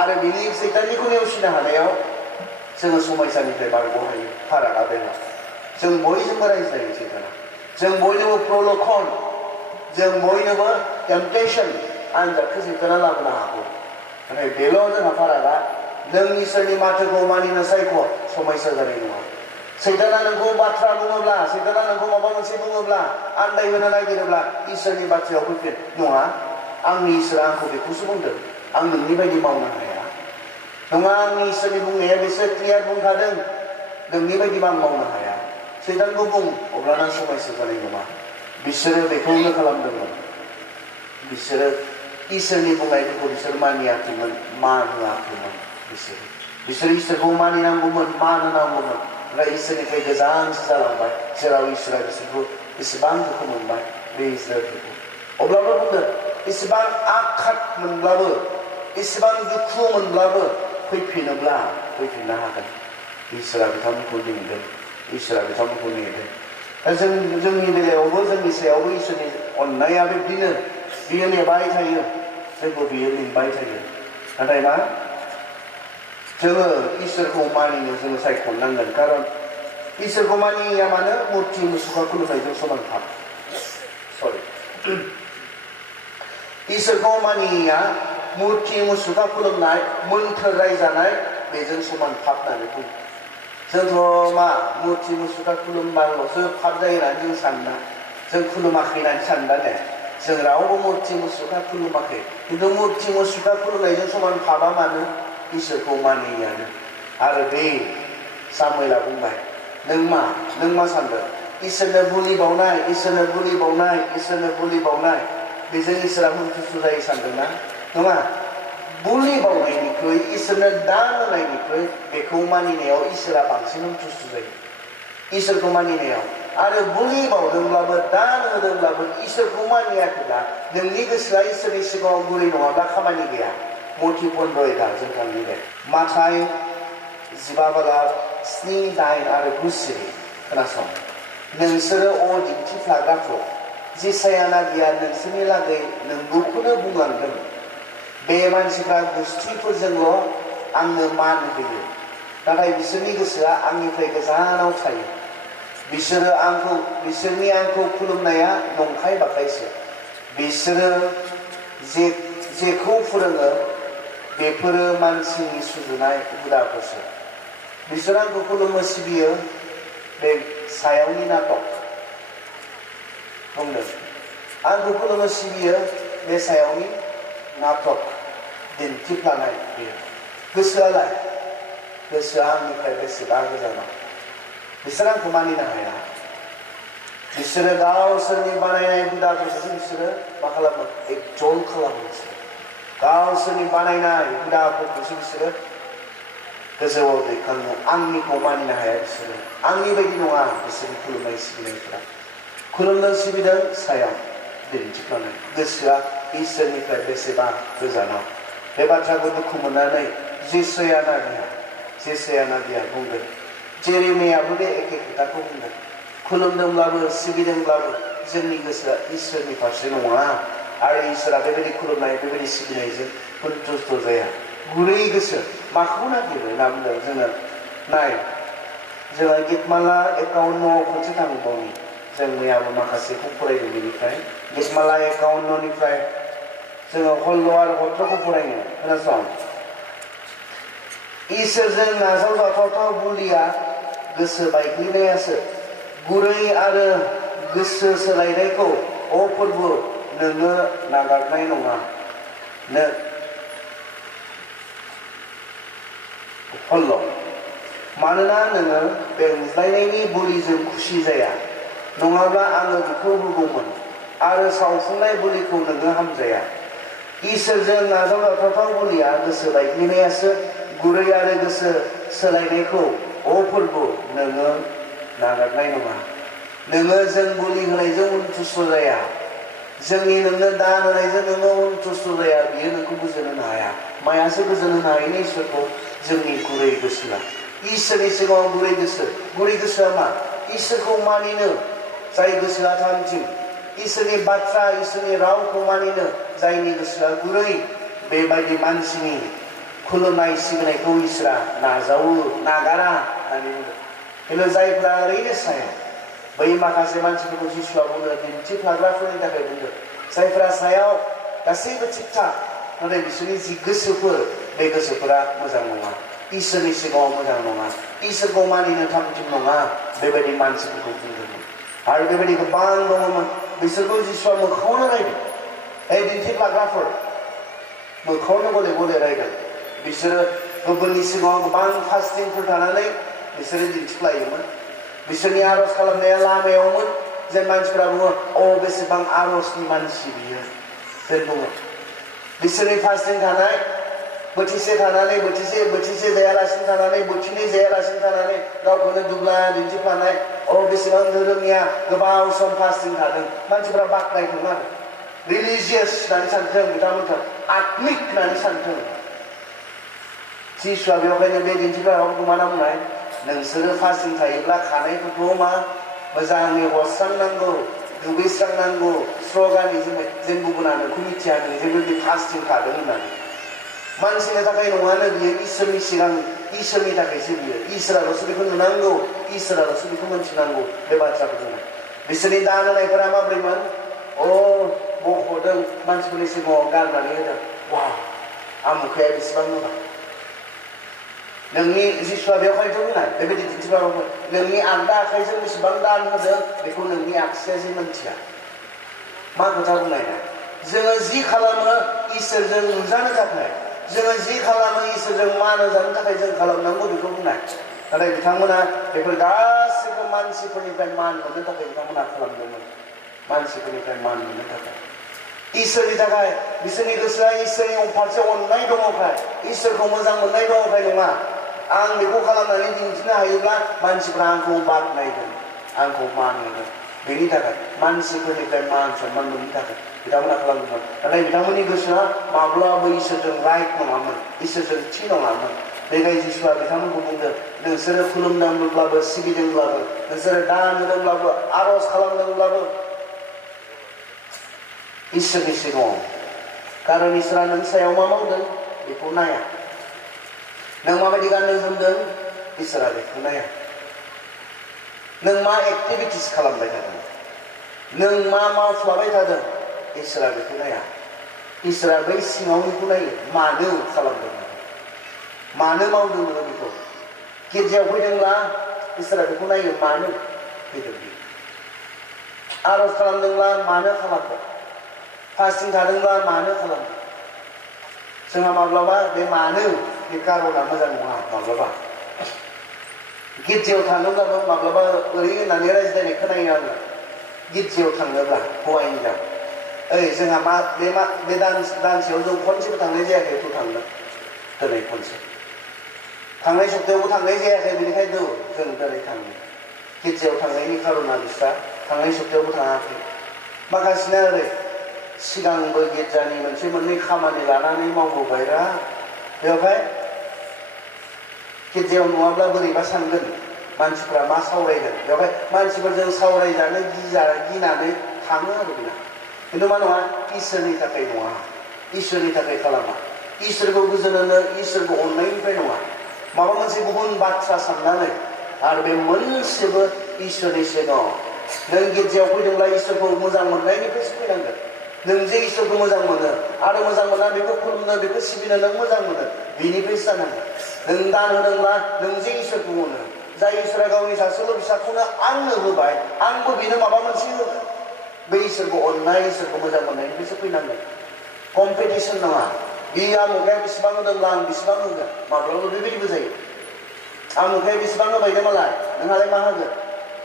आरो बिनि सैताननिखौ नेवसिनो हानायाव जोङो समायसानिफ्राय बारग' हायो फारागा बेल' जों बयजोंबो रायज्लायो सैताना जों बयनोबो प्रल'खन जों बयनोबो टेम्पटेसन आनजादखौ सैताना लाबोनो हागौ नाथाय बेल' जोंहा फारागा नों इसोरनि माथोखौ मानिनो सायख' समायसा जानाय नङा सैताना नोंखौ बाथ्रा बुङोब्ला सैताना नोंखौ माबा मोनसे बुङोब्ला आन्दायहोनो नागिरोब्ला इसोरनि बाथ्रायाव फैफिन नङा आंनि इसोरा आंखौ बेखौसो बुंदों आं नोंनि बायदि मावनो हाया नङा आंनि इसोरनि बुंनाया बिसोर क्लियार बुंखादों नोंनि बायदिबा आं मावनो हाया सैतानखौ बुं अब्लाना समायसा जानाय नङा बिसोरो बेखौनो खालामदोंमोन बिसोरो इसोरनि बुंनायफोरखौ बिसोर मानियाखैमोन मान होआखैमोन बिसोर इसोरखौ मानिनांगौमोन मान होनांगौमोन ओमफ्राय इसोरनिफ्राय गोजानसो जालांबाय जेराव इसोरा बिसोरखौ एसेबां दुखु मोनबाय बे इसोरफोरखौ अब्लाबो बुंदों एसेबां आघात मोनब्लाबो एसेबां दुखु मोनब्लाबो फैफिननो हागोन इसोरा बिथांमोनखौ नेदों इसोरा बिथांमोनखौ नेदों दा जोंनि बेलायावबो जोंनि सायावबो इसोरनि अननाया बिब्दिनो बियो नेबाय थायो जोंखौ बियो लिंबाय थायो नाथाय मा जोङो इसोरखौ मानिनो जोङो सायख'नांगोन खारन इसोरखौ मानिया मानो मुर्ति मुसुखा खुलुमनायजों समानखा इसोरखौ मानिया मुर्ति मुसुखा खुलुमनाय मोन्थोर रायजानाय बेजों समान पाप होननानै बुङो जोंथ' मा मुर्ति मुसुखा खुलुमबाल'सो पाप जायो होननानै जों सानना जों खुलुमाखै होननानै सानबा ने जों रावबो मुर्ति मुसुखा खुलुमाखै खिन्थु मुर्ति मुसुखा खुलुमनायजों समान पापा मानो इसोरखौ मानियानो आरो बे सामुएला बुंबाय नों मा सानदों इसोरनो बुलि बावनाय बेजों इसोरा हुंथुसु जायो सानदोंना नङा बुलि बावनायनिख्रुइ इसोरनो दान होनायनिख्रुइ बेखौ मानिनायाव इसोरा बांसिन हुंथुसु जायो इसोरखौ मानिनायाव आरो बुलि बावदोंब्लाबो दान होदोंब्लाबो इसोरखौ मानियाखैब्ला नोंनि गोसोआ इसोरनि सिगाङाव गुरै नङाब्ला खामानि गैया मथि 15 जों थांनि माथाय 15:7-8 आरो 9 खोनासं नोंसोरो दिन्थिफ्लाग्राफोर जेसायाना गैया नोंसोरनि लागै नोंगौखौनो बुंलांदों बे मानसिफ्रा गुस्थिफोरजोंल' आंनो मान होयो नाथाय बिसोरनि गोसोआ आंनिफ्राय गोजानाव थायो बिसोरनि आंखौ खुलुमनाया नंखाय बाखायसो बिसोरो जेखौ फोरोङो बेफोरो मानसिनि सुजुनाय हुदाफोरसो बिसोर आंखौ खुलुमो सिबियो बे सायावनि नाटक बुंदों आंखौ खुलुमो सिबियो बे सायावनि नाटक दिन्थिफ्लानाय बेयो गोसोआलाय गोसोआ आंनिफ्राय बेसेबा गोजानाव बिसोर आंखौ मानिनो हाया बिसोरो गावसोरनि बानायनाय हुदाफोरखौसो बिसोरो मा खालामो एक्जल्ट खालामो बिसोरो गावसोरनि बानायनाय हुदाफोरखौसो बिसोरो गोजौआव दैखाङो आंनिखौ मानिनो हाया बिसोरो आंनि बायदि नङा बिसोरनि खुलुमनाय सिबिनायफोरा खुलुमदों सिबिदों सायाव दिन्थिफ्लानाय गोसोआ इसोरनिफ्राय बेसेबा गोजानाव बे बाथ्राखौ दुखु मोननानै जेसाया नादिया बुंदों जेरेमियाबो बे एखे खोथाखौ बुंदों खुलुमदोंब्लाबो सिबिदोंब्लाबो जोंनि गोसोआ इसोरनि फारसे नङा आरो इसोरा बेबायदि खुलुमनाय बेबायदि सिबिनायजों सन्तुष्ट जाया गुरै गोसो माखौ नागिरो होनना बुंदों जोङो नाय जोङो गितमाला 51 खनसे थांबावनि जों मैयाबो माखासेखौ फरायदों बेनिफ्राय गितमाला 51 निफ्राय जोङो हल्ल आरो हत्रखौ फरायनो खोनासं इसोरजों नाजावजाथावथाव बुलिया गोसो बायग्लिनायासो गुरै आरो गोसो सोलायनायखौ अ फोरबो नोङो नागारनाय नङा हल्ल मानोना नोङो बेंज्लायनायनि बुलिजों खुसि जाया नङाब्ला आङो बेखौ होगौमोन आरो सावफुंनाय बुलिखौ नोङो हामजाया इसोरजों नाजावजाथावथाव बुलिया गोसो बायग्लिनायासो गुरै आरो गोसो सोलायनायखौ अ फोरबो नोङो नागारनाय नङा नोङो जों बुलि होनायजों उनथुस्थ जाया जोंनि नोंनो दान होनायजों नोङो उनथुस्थ जाया बियो नोंखौ गोजोन होनो हाया मायासो गोजोन होनो हायो इसोरखौ जोंनि गुरै गोसोआ इसोरनि सिगाङाव गुरै गोसोआ मा इसोरखौ मानिनो जाय गोसोआ थामथिम इसोरनि बाथ्रा इसोरनि रावखौ मानिनो जायनि गोसोआ गुरै बेबायदि मानसिनि खुलुमनाय सिबिनायखौ इसोरा नाजावो नागारा होननानै बुंदों खिन्थु जायफ्रा ओरैनो सायाव बै माखासे मानसिफोरखौ जिसुआ बुंदों दिन्थिफ्लाग्राफोरनि थाखाय बुंदों जायफ्रा सायाव गासैबो थिग-थाक नाथाय बिसोरनि जि गोसोफोर बे गोसोफोरा मोजां नङा इसोरनि सिगाङाव मोजां नङा इसोरखौ मानिनो थामथिम नङा बेबायदि मानसिफोरखौ बुंदोंमोन आरो बेबायदि गोबां दङमोन बिसोरखौ जिसुआ मोखाङावनो रायदों दिन्थिफ्लाग्राफोर मोखाङावनो गले गले रायदों बिसोरो गुबुननि सिगाङाव गोबां फास्टिंफोर थानानै बिसोरो दिन्थिफ्लायोमोन बिसोरनि आरज खालामनाया लामायावमोन जेन मानसिफ्रा बुङो अ बेसेबां आरजनि मानसि बियो जेन बुङो बिसोरनि फास्टिं थानाय बोथिसे थानानै बोथिसे जायालासिनो थानानै बोथिनै जायालासिनो थानानै गावखौनो दुब्ला दिन्थिफ्लानाय अ बेसेबां धोरोमनिया गोबाव सम फास्टिं थादों मानसिफ्रा बाख्नायदों आरो रिलिजियास होननानै सानथों बिथांमोनखौ आत्मिक होननानै सानथों जिसुआ बेवहायनो बे दिन्थिफ्लाग्राफोरखौ मा बुंनाय नोंसोरो फास्टिं थायोब्ला खानायफोरखौ मा मोजाङै हरस्रांनांगौ दुगैस्रांनांगौ स्र' गानि जों गुबुना नोंखौ मिथिया नों जेबो बे फास्टिं थादों होननानै मानसिनि थाखाय नङानो बियो इसोरनि सिगां इसोरनि थाखायसो बियो इसोराल'सो बेखौ नुनांगौ इसोराल'सो बेखौ मोनथिनांगौ बे बाथ्राखौ बुंनाय बिसोरनि दान होनायफोरा माब्रैमोन बख'दों मानसिफोरनि सिगाङाव गारनानै होदों वा आमुखाया बेसेबां मोजां नोंनि जिसुआ बेवहायथ' बुंनाय बेबायदि दिन्थिबाबो नोंनि आगदा आखाइजों बेसेबां दान होदों बेखौ नोंनि आगसिया जे मोनथिया मा खोथा बुंनाय ना जोङो जि खालामो इसोरजों नुजानो थाखाय जोङो जि खालामो इसोरजों मान होजानो थाखाय जों खालामनांगौ बेखौ बुंनाय नाथाय बिथांमोना बेफोर गासैबो मानसिफोरनिफ्राय मान मोननो थाखाय बिथांमोना खालामदोंमोन मानसिफोरनिफ्राय मान मोननो थाखाय इसोरनि थाखाय बिसोरनि गोसोआ इसोरनि फारसे अननाय दङखाय इसोरखौ मोजां मोननाय दङखाय नङा आं बेखौ खालामनानै दिन्थिनो हायोब्ला मानसिफ्रा आंखौ बाख्नायगोन आंखौ मान होगोन बेनि थाखाय मानसिफोरनिफ्राय मान सनमान मोननो थाखाय बिथांमोना खालामदोंमोन नाथाय बिथांमोननि गोसोआ माब्लाबाबो इसोरजों राइट नङामोन इसोरजों थि नङामोन बेखायनो जिसुआ बिथांमोनखौ बुंदों नोंसोरो खुलुमदोंब्लाबो सिबिदोंब्लाबो नोंसोरो दान होदोंब्लाबो आरज खालामदोंब्लाबो इसोरनि सिगाङाव कारन इसोरा नों सायाव मा मावदों बेखौ नाया नों माबायदि गानदों जोमदों इसोरा बेखौ नाया नों मा एक्टिभिटिस खालामबाय थादों नों मा मावफ्लाबाय थादों इसोरा बेखौ नाया इसोरा बै सिङावनिखौ नायो मानो खालामदोंमोन मानो मावदोंमोन बेखौ गिर्जायाव फैदोंब्ला इसोरा बेखौ नायो मानो फैदों आरज खालामदोंब्ला मानो खालामदों फास्टिं थादोंब्ला मानो खालामदों जोंहा माब्लाबा बे मानो बे कारना मोजां नङा माब्लाबा गिर्जायाव थाङोब्लाबो माब्लाबा ओरै होननानै रायज्लायनाय खोनायो आङो गिर्जायाव थाङोब्ला हौवा हिनजाव ओइ जोंहा बे दानसेयाव जों खनसेबो थांनाय जायाखै थ' थांनो दिनै खनसे थांनाय सप्तायावबो थांनाय जायाखै बेनिखायनो जों दिनै थाङो गिर्जायाव थांनायनि कारना बिस्रा थांनाय सप्तायावबो थाङाखै माखासेना ओरै सिगांबो गिर्जानि मोनसे मोननै खामानि लानानै मावबोबायरा बेवहाय गिर्जायाव नङाब्ला बोरैबा सानगोन मानसिफ्रा मा सावरायगोन बेवहाय मानसिफोरजों सावरायजानो गिनानै थाङो आरो बेना खिन्थु मा नङा इसोरनि थाखाय नङा इसोरनि थाखाय खालामा इसोरखौ गोजोन होनो इसोरखौ अननायनिफ्राय नङा माबा मोनसे गुबुन बाथ्रा साननानै आरो बे मोनसेबो इसोरनि सिगाङाव नों गिर्जायाव फैदोंब्ला इसोरखौ मोजां मोननायनिफ्रायसो फैनांगोन नों जे इसोरखौ मोजां मोनो आरो मोजां मोना बेखौ खुलुमनो बेखौ सिबिनो नों मोजां मोनो बेनिफ्रायसो जानांगोन नों दान होदोंब्ला नों जे इसोरखौ अनो जाय इसोरा गावनि सासेल' फिसाखौनो आंनो होबाय आंबो बेनो माबा मोनसे होगोन बे इसोरखौ अननाय इसोरखौ मोजां मोननायनिफ्रायसो फैनांगोन कम्पिटिसन नङा बे आमुखाया बेसेबां होदोंब्ला आं बेसेबां होगोन माब्लाबा बेबायदिबो जायो आमुखाया बेसेबां होबायनो मालाय नोंहालाय मा होगोन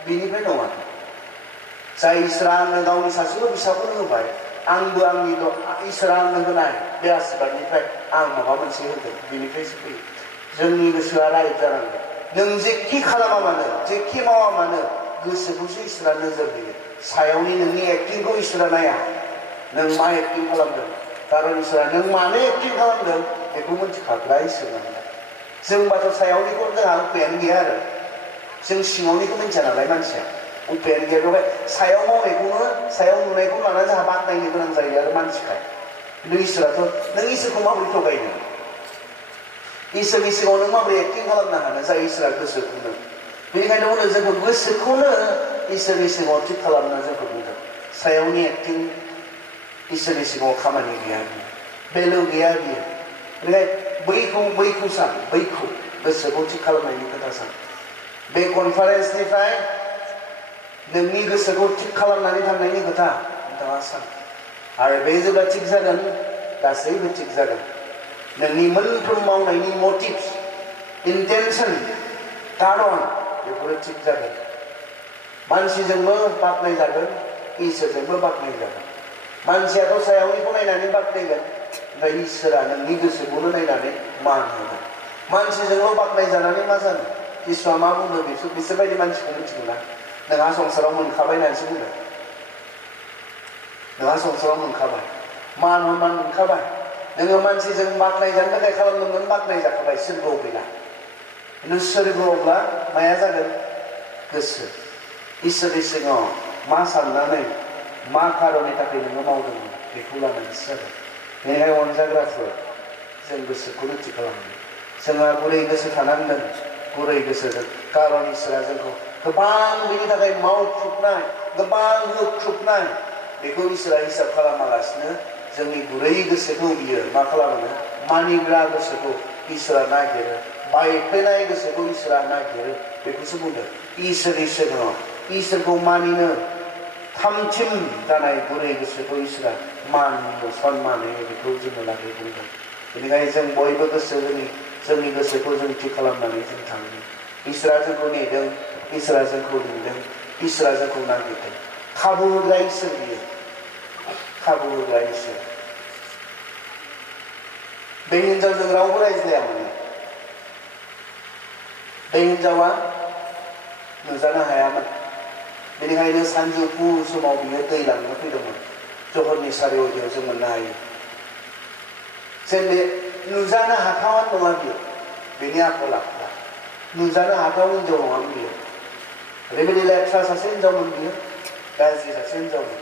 बेनिफ्राय नङा जाय इसोरा आंनो गावनि सासेल' फिसाखौनो होबाय आंबो आंनि इसोरा आंनो होनाय बे आशीर्बादनिफ्राय आं माबा मोनसे होगोन बेनिफ्रायसो फैयो जोंनि गोसोआ राइट जानांगोन नों जेखि खालामा मानो जेखि मावा मानो गोसोखौसो इसोरा नोजोर होयो सायावनि नोंनि एक्टिंखौ इसोरा नाया नों मा एक्टिं खालामदों कारन इसोरा नों मानो एक्टिं खालामदों बेखौ मिथिखाग्रा इसोर नालाय जोंबाथ' सायावनिखौ जोंहा उपायानो गैया आरो जों सिङावनिखौ मिथिया नालाय मानसिया उपायानो गैया बेवहाय सायाव मावनायखौनो सायाव नुनायखौ लानानै जोंहा बाख्नायनो गोनां जायो आरो मानसिखाय खिन्थु इसोराथ' नों इसोरखौ माबोरै थगायनो इसोरनि सिगाङाव नों माबोरै एक्टिं खालामनो हानो जाय इसोरा गोसोखौनो बेनिखायनो उनाव जोंखौ गोसोखौनो इसोरनि सिगाङाव थिग खालामना जोंखौ बुंदों सायावनि एक्टिं इसोरनि सिगाङाव खामानि गैया बेलु गैया बियो बेनिखाय बैखौ सान बैखौ गोसोखौ थिग खालामनायनि खोथा सान बे कनफारेन्सनिफ्राय नोंनि गोसोखौ थिग खालामनानै थांनायनि खोथा नोंथाङा सान आरो बे जेब्ला थिग जागोन गासैबो थिग जागोन नोंनि मोनफ्रोम मावनायनि मटिभ्स इन्टेनसन कारन बेफोरो थिग जागोन मानसिजोंबो बाख्नाय जागोन इसोरजोंबो बाख्नाय जागोन मानसियाथ' सायावनिखौ नायनानै बाख्नायगोन ओमफ्राय इसोरा नोंनि गोसोखौनो नायनानै मान होगोन मानसिजोंल' बाख्नाय जानानै मा जानो इसोरा मा बुंदों बिसोरबायदि मानसिखौ मिथिगौ ना नोंहा संसाराव मोनखाबाय होननानैसो बुंदों नोंहा संसाराव मोनखाबाय मान सनमान मोनखाबाय नोङो मानसिजों बाख्नाय जानो थाखाय खालामदोंमोन बाख्नाय जाखाबाय सोरगोआव गैला खिन्थु सोरगोआवब्ला माया जागोन गोसो इसोरनि सिगाङाव मा साननानै मा कारननि थाखाय नोङो मावदोंमोन बेखौ लानानैसो जागोन बेनिखायनो अनजाग्राफोर जों गोसोखौनो थि खालामो जोंहा गुरै गोसो थानांगोन गुरै गोसोजों कारन इसोरा जोंखौ गोबां बेनि थाखाय मावख्रुबनाय गोबां होख्रुबनाय बेखौ इसोरा हिसाब खालामालासिनो जोंनि गुरै गोसोखौ बियो मा खालामो मानिग्रा गोसोखौ इसोरा नागिरो बायफ्लेनाय गोसोखौ इसोरा नागिरो बेखौसो बुंदों इसोरनि सिगाङाव इसोरखौ मानिनो थामथिम जानाय गुरै गोसोखौ इसोरा मान होयो सन्मान होयो बेखौ जोङो लागै बुंदों बेनिखायनो जों बयबो गोसो होनि जोंनि गोसोखौ जों थि खालामनानै जों थाङो इसोरा जोंखौ नेदों इसोरा जोंखौ लिंदों इसोरा जोंखौ नागिरदों खाबु होग्रा इसोर बियो खाबु होग्रा इसोर बे हिनजावजों रावबो रायज्लायामोन बे हिनजावा नुजानो हायामोन बेनिखायनो सानजौफु समाव बियो दै लांनो फैदोंमोन जहरनि सारियाव जों मोननो हायो जेन बे नुजानो हाथावानो नङा बियो बेनि आखल आखुआ नुजानो हाथाव हिनजाव नङामोन बियो ओरैबायदि लेथ्रा सासे हिनजावमोन बियो गाज्रि सासे हिनजावमोन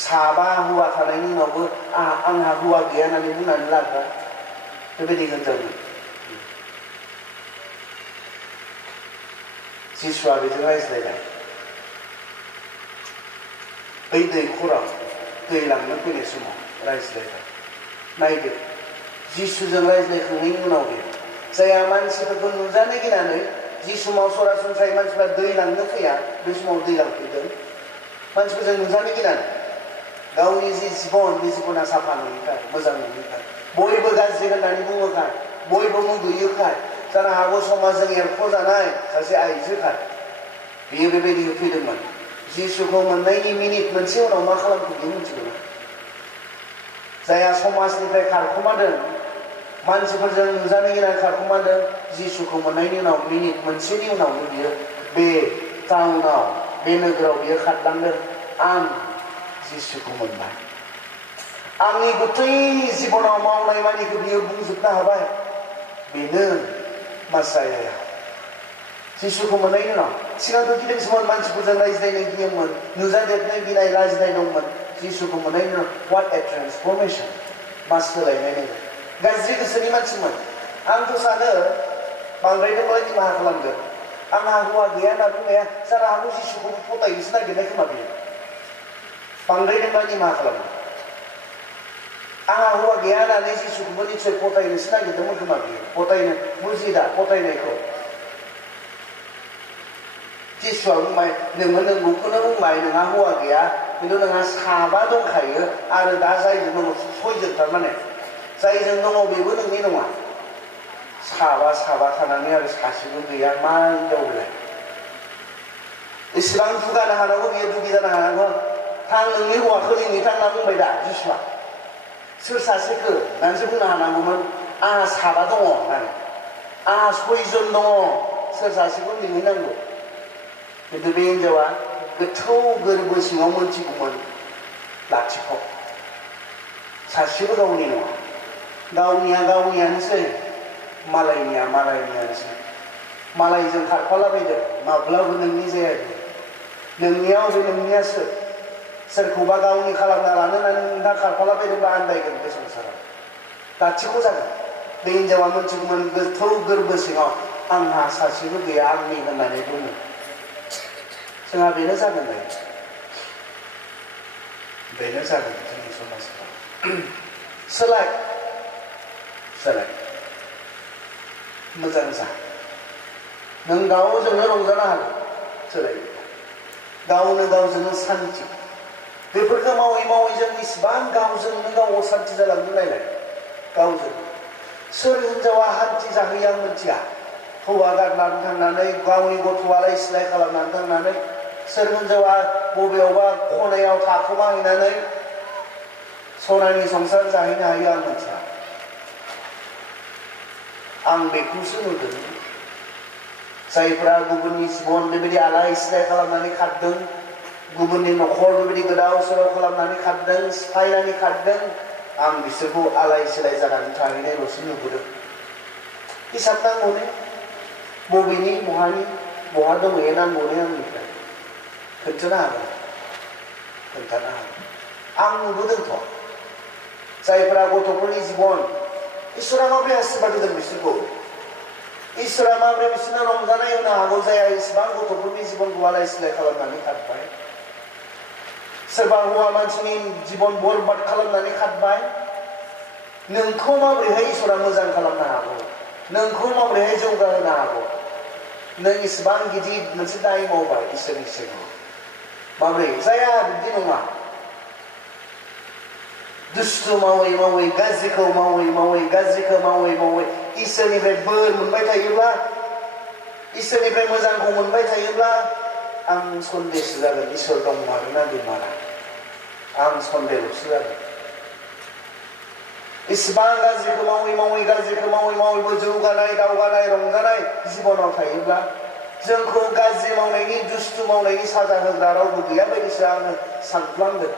साबा हौवा थानायनि उनावबो आंहा हौवा गैया होननानै बुंनानै लाग्रा बेबायदि हिनजावमोन जिसुआ बेजों रायज्लायबाय बै दैखराव दै लांनो फैनाय समाव रायज्लायबाय नायदो जिसुजों रायज्लायखांनायनि उनाव बे जाया मानसिफोरखौ नुजानो गिनानै जि समाव सरासनस्रायै मानसिफ्रा दै लांनो फैया बे समाव दै लांफैदों मानसिफोरजों नुजानो गिनानै गावनि जि जिबन बे जिबना साफा नङिखाय मोजां नङिखाय बयबो गाज्रि होननानै बुङोखाय बयबो मुगैयोखाय जानो हागौ समाजजों एरख'जानाय सासे आइजोखाय बियो बेबायदि होफैदोंमोन जिसुखौ मोननायनि मिनिट मोनसे उनाव मा खालामखो बियो मिथिगौ जाया समाजनिफ्राय खारखोमादों मानसिफोरजों नुजानो गिनानै खारखोमादों जिसुखौ मोननायनि उनाव मिनिट मोनसेनि उनावनो बियो बे टाउनाव बे नोगोराव बियो खारलांदों आं जिसुखौ मोनबाय आंनि गुथै जिबनाव मावनाय मानिखौ बियो बुंजोबनो हाबाय बेनो मासाया जिसुखौ मोननायनि उनाव सिगांथ' गिदिंसोमोन मानसिफोरजों रायज्लायनो गियोमोन नुजादेरनो गिनाय लाजिनाय दंमोन जिसुखौ मोननायनि उनाव व्हाट ए ट्रेन्सफरमेसन मा सोलायनाय नोङो गाज्रि गोसोनि मानसिमोन आंथ' सानो बांद्रायदोंब्ला निमाहा खालामगोन आंहा हौवा गैया होनना बुंनाया जानो हागौ जिसुखौ फथायनोसो नागिरनाय खोमा बियो बांद्रायदोंब्ला निमाहा खालामगोन आंहा हौवा गैया होननानै जिसुखौबो निसय फथायनोसो नागिरदोंमोन खोमा बियो फथायनो बुजि दा फथायनायखौ जिसुआ बुंबाय नोङो नोंगौखौनो बुंबाय नोंहा हौवा गैया खिन्थु नोंहा साबा दंखायो आरो दा जायजों दङ सयजोन थारमाने जायजों दङ बेबो नोंनि नङा साबा थानानै आरो सासेबो गैया मा हिनजावलाय इसेबां दुगानो हानांगौ बियो दुगि जानो हानांगौ थां नोंनि हौवाखौ लिंनो थां होनना बुंबाय दा जिसुआ सोर सासेखौ होननानैसो बुंनो हानांगौमोन आंहा साबा दङ होननानै आंहा सयजन दङ सोर सासेखौ लिंहैनांगौ खिन्थु बे हिनजावा गोथौ गोरबो सिङाव मोनथिगौमोन लाथिख' सासेबो गावनि नङा गावनिया गावनियानोसै मालायनिया मालायनियानोसै मालायजों खारफालाबायदों माब्लाबो नोंनि जाया नोंनियाव बे नोंनियासो सोरखौबा गावनि खालामना लानो होननानै नोंथाङा खारफालाबायदोंबा आन्दायगोन बे संसाराव लाथिख' जागोन बे हिनजावा मोनथिगौमोन गोथौ गोरबो सिङाव आंहा सासेबो गैया आंनि होननानै बुङो जोंहा बेनो जागोन जोंनि समाजाव सोलाय मोजां जा नों गावजोंनो रंजानो हागोन सोलाय गावनो गावजोंनो सान्थि बेफोरखौ मावै मावै जों इसिबां गावजोंनो गाव असान्थि जालांनो नायलाय गावजों सोर हिनजावा हान्थि जाहैयो आं मिथिया हौवा गारनानै थांनानै गावनि गथ'आलाय सिलाय खालामनानै थांनानै सोर हिनजावा बबेयावबा खनायाव थाखोमाहैनानै सनानि संसार जाहैनो हायो आं मिथिया आं बेखौसो नुदों जायफ्रा गुबुननि जिबन बेबायदि आलाय सिलाय खालामनानै खारदों गुबुननि न'खर बेबायदि गोदाव सोराव खालामनानै खारदों सिफायनानै खारदों आं बिसोरखौ आलाय सिलाय जानानै थाहैनायल'सो नुबोदों हिसाब नांगौने बबेनि बहा दंहैयो नांगौने आंनिफ्राय खोन्थानो हागोन आं नुबोदोंथ' जायफ्रा गथ'फोरनि जिबन इसोरा माबोरै आशीर्बाद होदों बिसोरखौ इसोरा माबोरै बिसोरनो रंजानाय होनो हागौ जाया इसिबां गथ'फोरनि जिबनखौ आलाय सिलाय खालामनानै खारबाय सोरबा हौवा मानसिनि जिबन बरबाद खालामनानै खारबाय नोंखौ माबोरैहाय इसोरा मोजां खालामनो हागौ नोंखौ माबोरैहाय जौगाहोनो हागौ नों इसिबां गिदिर मोनसे दाय मावबाय इसोरनि सिगाङाव माबोरै जाया बिदि नङा दुस्थु मावै मावै गाज्रिखौ मावै इसोरनिफ्राय बोर मोनबाय थायोब्ला इसोरनिफ्राय मोजांखौ मोनबाय थायोब्ला आं सन्देहसो जागोन इसोर दंमारोना गैमारा आं सन्देहल'सो जागोन इसिबां गाज्रिखौ मावै जौगानाय दावगानाय रंजानाय जिबनाव थायोब्ला जोंखौ गाज्रि मावनायनि दुस्थु मावनायनि साजा होग्रा रावबो गैया बायदिसो आङो सानफ्लांदों